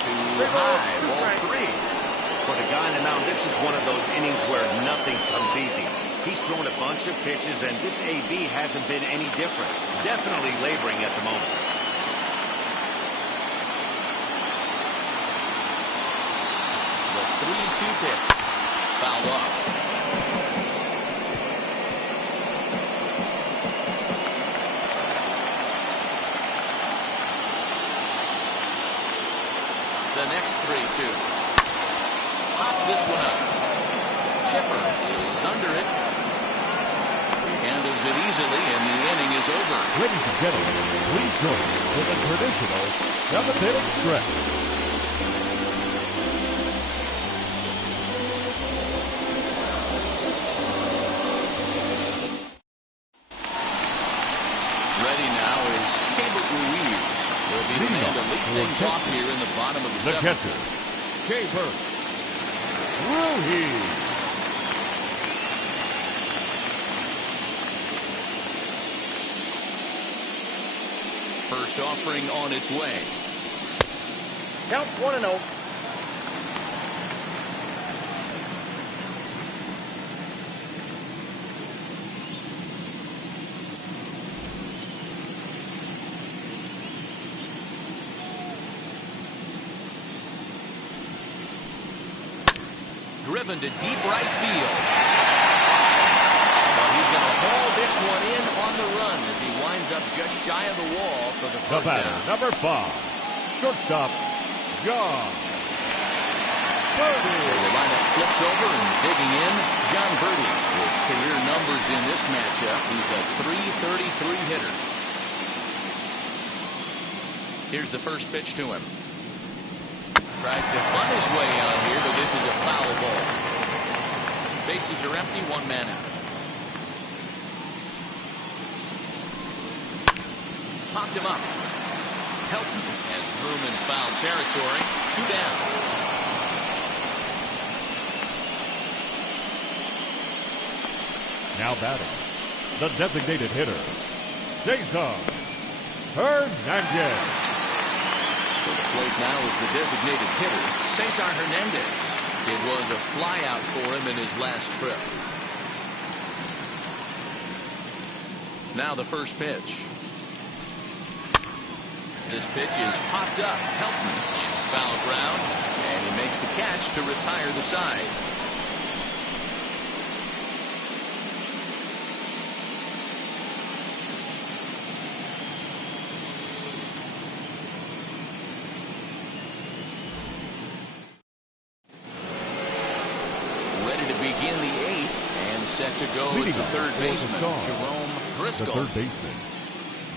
Too high, ball 3. For the guy on the mound, this is one of those innings where nothing comes easy. He's thrown a bunch of pitches, and this AB hasn't been any different. Definitely laboring at the moment. The 3-2 pitch. Fouled off. The next 3-2. Pops this one up. Chipper is under it. He handles it easily, and the inning is over. Ladies and gentlemen, please join me for the traditional 7th inning stretch. Things off here in the bottom of the 7th. Catcher, K-Bert Ruiz. First offering on its way. Count 1-0. Driven to deep right field. But he's going to haul this one in on the run as he winds up just shy of the wall for the first down. Number 5, shortstop, John Birdie. So the lineup flips over and digging in, John Birdie. His career numbers in this matchup. He's a .333 hitter. Here's the first pitch to him. Tries to bunt his way on here, but this is a foul ball. Bases are empty, 1 man out. Popped him up. Helton has room in foul territory. 2 down. Now batting, the designated hitter, Cesar Hernandez. To the plate now is the designated hitter, Cesar Hernandez. It was a flyout for him in his last trip. Now the first pitch. This pitch is popped up. Helton in foul ground, and he makes the catch to retire the side. Set to go is the third baseman, Jerome Driscoll. The third baseman,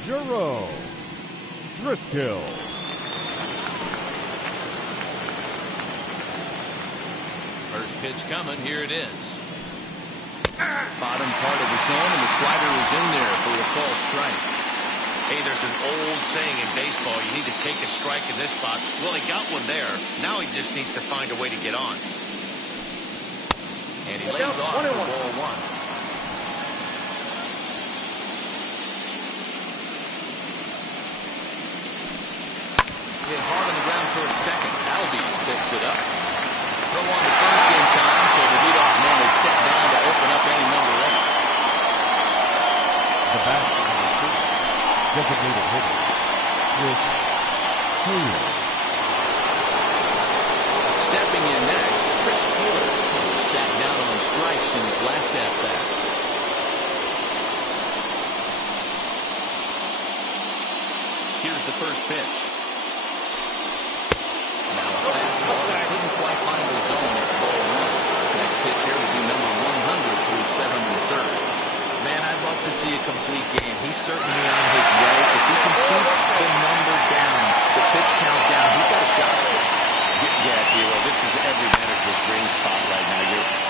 Jerome Driscoll. First pitch coming. Here it is. Bottom part of the zone, and the slider is in there for a called strike. Hey, there's an old saying in baseball, you need to take a strike in this spot. Well, he got one there. Now he just needs to find a way to get on. And he lays off for ball 1. Hit hard on the ground towards second. Albies picks it up. Throw on to first in time, so the leadoff man is set down to open up any number 8. The bat, number 2, designated hitter, Chris Taylor. Stepping in next, Chris Taylor. Sat down on strikes in his last at-bat. Here's the first pitch. Now a fastball that couldn't quite find the zone. It's ball 1. Next pitch here will be number 100 through 7 1/3. Man, I'd love to see a complete game. He's certainly on his way. If he can keep the number down, the pitch count down, he's got a shot at this. Yeah, Hero, this is every manager's dream spot right now.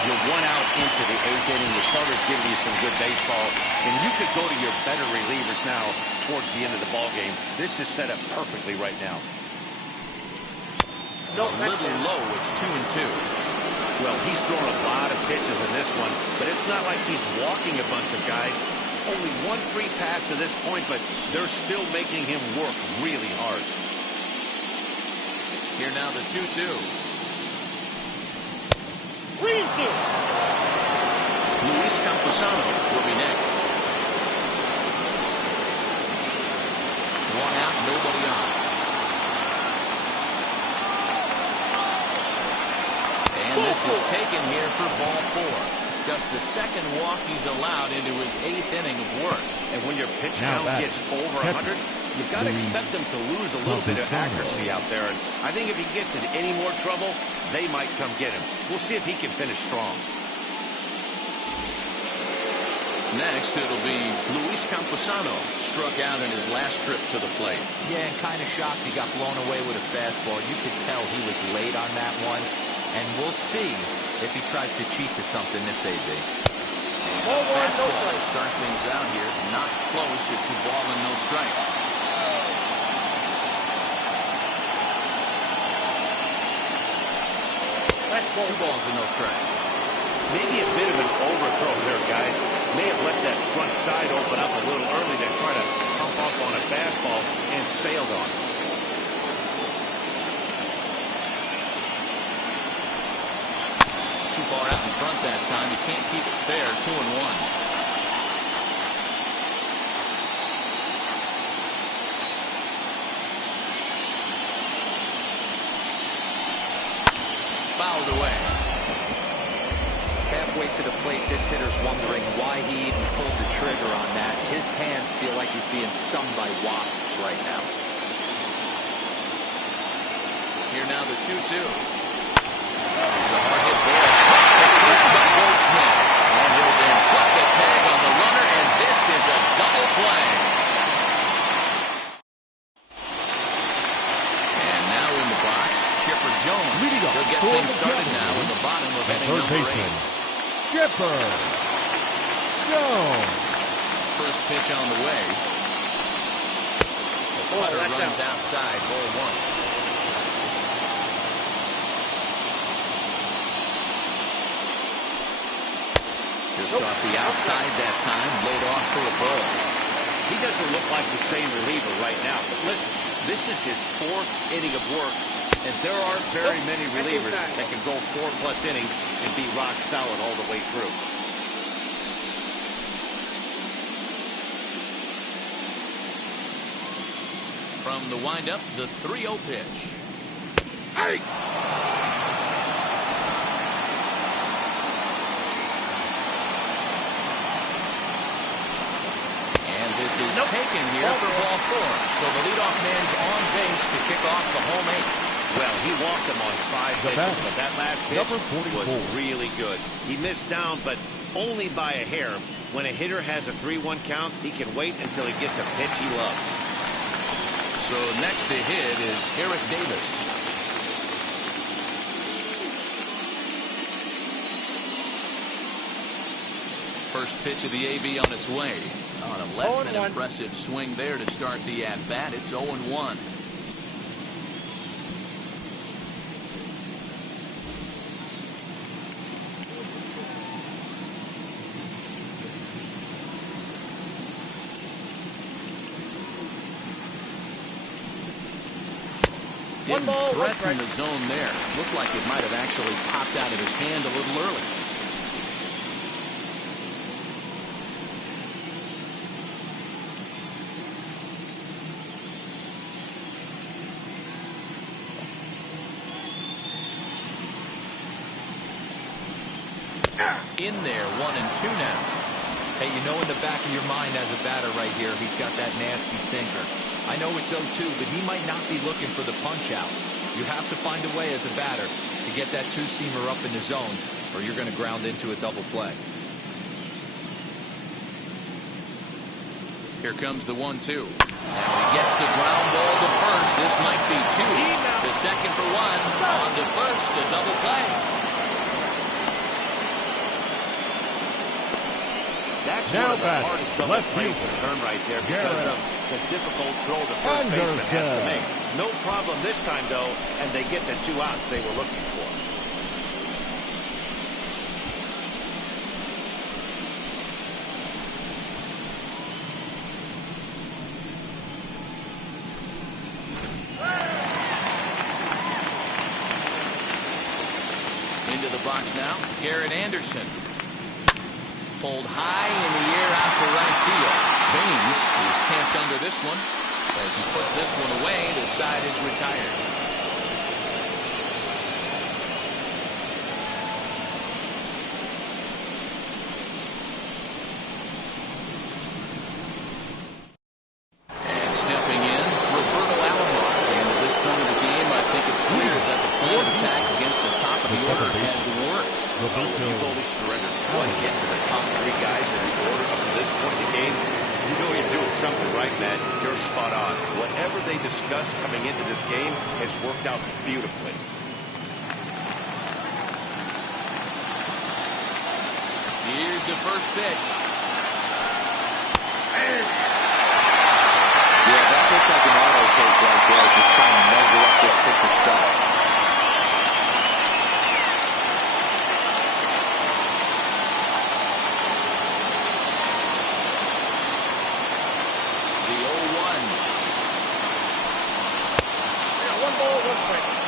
You're 1 out into the 8th inning. The starter's giving you some good baseball, and you could go to your better relievers now towards the end of the ball game. This is set up perfectly right now. A little low. It's 2-2. Well, he's thrown a lot of pitches in this one, but it's not like he's walking a bunch of guys. Only one free pass to this point, but they're still making him work really hard. Here now the 2-2. Luis Camposano will be next. One out, nobody on. And this is taken here for ball 4. Just the second walk he's allowed into his 8th inning of work. And when your pitch count gets over 100, you've got to expect them to lose a little bit of accuracy out there. And I think if he gets in any more trouble, they might come get him. We'll see if he can finish strong. Next, it'll be Luis Camposano, struck out in his last trip to the plate. Yeah, and kind of shocked he got blown away with a fastball. You could tell he was late on that one. And we'll see if he tries to cheat to something this AB. Fastball to start things out here. Not close. It's a ball and no strikes. Two balls and no strikes. Maybe a bit of an overthrow here, guys. May have let that front side open up a little early to try to pump up on a fastball and sailed on it. Too far out in front that time. You can't keep it fair. 2-1. Fouled away. Halfway to the plate, this hitter's wondering why he even pulled the trigger on that. His hands feel like he's being stung by wasps right now. Here now the 2-2. There's a hard hit ball. Pushed by Goldschmidt. And he'll then put the tag on the runner, and this is a double play. And now in the box, Chipper Jones. He'll get things started now in the bottom of inning number 8. Chipper Jones. First pitch on the way. The cutter runs outside, ball 1. Just off the outside that time, laid off for a ball. He doesn't look like the same reliever right now. But listen, this is his 4th inning of work, and there aren't very many relievers that can go 4+ innings and be rock solid all the way through. From the windup, the 3-0 pitch. Hey! This is taken here for ball 4. So the leadoff man's on base to kick off the home 8th. Well, he walked him on 5 pitches, but that last pitch was really good. He missed down, but only by a hair. When a hitter has a 3-1 count, he can wait until he gets a pitch he loves. So next to hit is Eric Davis. First pitch of the AB on its way. On a less than impressive swing there to start the at-bat. It's 0-1. Didn't threaten the zone there. Looked like it might have actually popped out of his hand a little early. In there, 1-2 now. Hey, you know in the back of your mind as a batter right here, he's got that nasty sinker. I know it's 0-2, but he might not be looking for the punch out. You have to find a way as a batter to get that 2-seamer up in the zone, or you're going to ground into a double play. Here comes the 1-2. Now he gets the ground ball to first. This might be 2. The second for 1. On to first, the double play. That's one of the hardest double plays to turn right there because of the difficult throw the first baseman has to make. No problem this time, though, and they get the 2 outs they were looking for. Garrett Anderson. Pulled high in the air out to right field. Baines is camped under this one. As he puts this one away, the side is retired. And stepping in, Roberto Alomar. And at this point of the game, I think it's clear that the plan of attack against the top of the order has worked. You've only surrendered one hit to the top three guys in the order up to this point in the game. You know you're doing something right, Matt. You're spot on. Whatever they discussed coming into this game has worked out beautifully. Here's the first pitch. Yeah, that looked like an auto take right there, just trying to measure up this pitcher's stuff.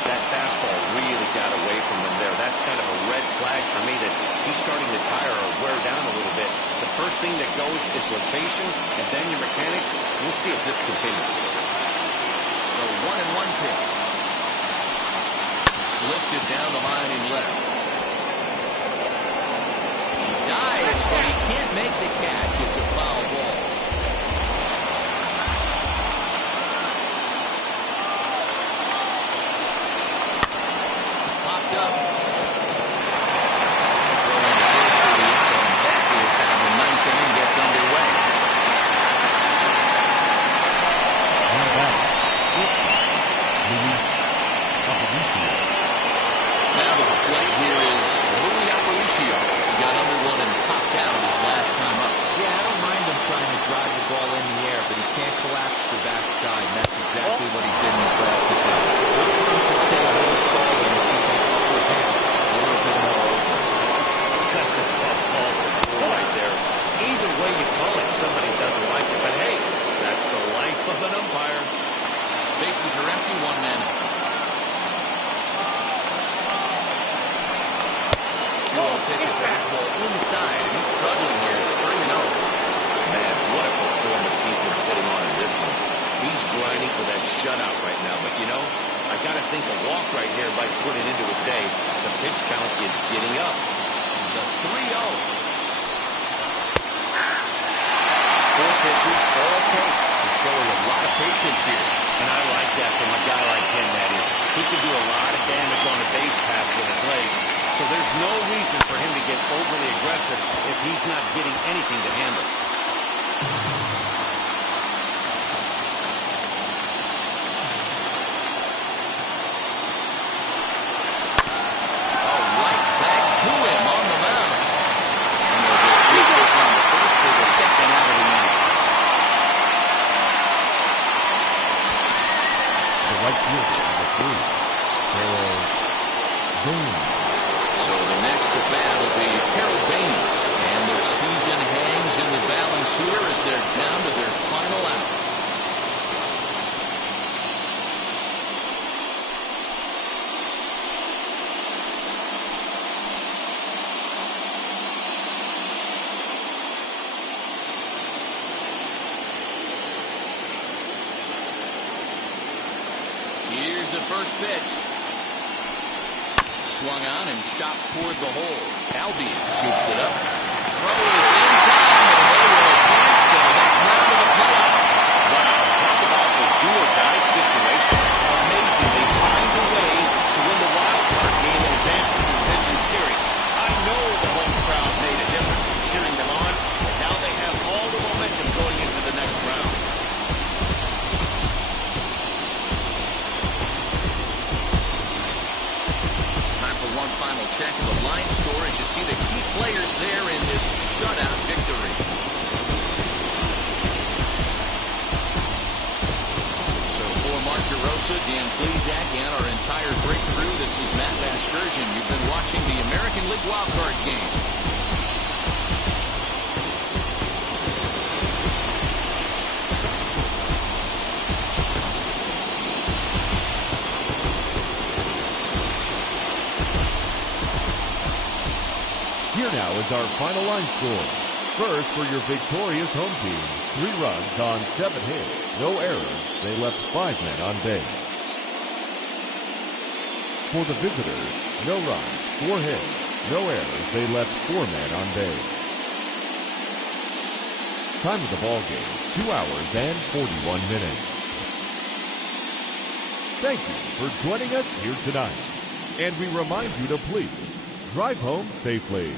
That fastball really got away from him there. That's kind of a red flag for me that he's starting to tire or wear down a little bit. The first thing that goes is location, and then your mechanics. We'll see if this continues. The 1-1 pitch. Lifted down the line in left. He dives, but he can't make the catch. It's a foul ball. Up. Throwing the first to the end, and that is how the ninth inning gets underway. Now to the plate here is Louis Aparicio. He got under one and popped out his last time up. Yeah, I don't mind him trying to drive the ball in the air, but he can't collapse the backside, and that's exactly what he did in his last at-bat. Look for him to stay a little tall and keep that upward hand a little bit more over. That's a tough call right there. Either way you call it, somebody doesn't like it. But hey, that's the life of an umpire. Bases are empty, one man out. 2-0 pitch at fastball inside, and he's struggling here. It's 3-0. Man, what a performance he's been putting on in this one. He's grinding for that shutout right now. But, you know, I got to think a walk right here might put it into his day. The pitch count is getting up. The 3-0. 4 pitches, all takes. He's showing a lot of patience here. And I like that from a guy like him, Matty. He can do a lot of damage on a base pass with his legs. So there's no reason for him to get overly aggressive if he's not getting anything to handle. Right back to him on the mound. And they'll get this on the first for the second out of the inning. The right fielder is a 3. Harold Baines. So the next at bat will be Harold Baines. And their season hangs in the balance here as they're down to their final out. Here's the first pitch. Swung on and chopped toward the hole. Albies scoops it up. Throw is in time, and they will advance to the next round of the playoff. Wow, talk about a do-or-die situation. Amazing, they find a way to win the wild card game and advance to the division series. I know the home crowd made a difference in cheering them on, and now they have all the momentum going into the next round. One final check of the line score as you see the key players there in this shutout victory. So for Mark DeRosa, Dan Plesac, and our entire great crew, this is Matt Vasgersian. You've been watching the American League wildcard game. is our final line score. First, for your victorious home team, 3 runs on 7 hits, no errors. They left 5 men on base. For the visitors, no runs, 4 hits, no errors. They left 4 men on base. Time of the ball game, 2 hours and 41 minutes. Thank you for joining us here tonight. And we remind you to please drive home safely.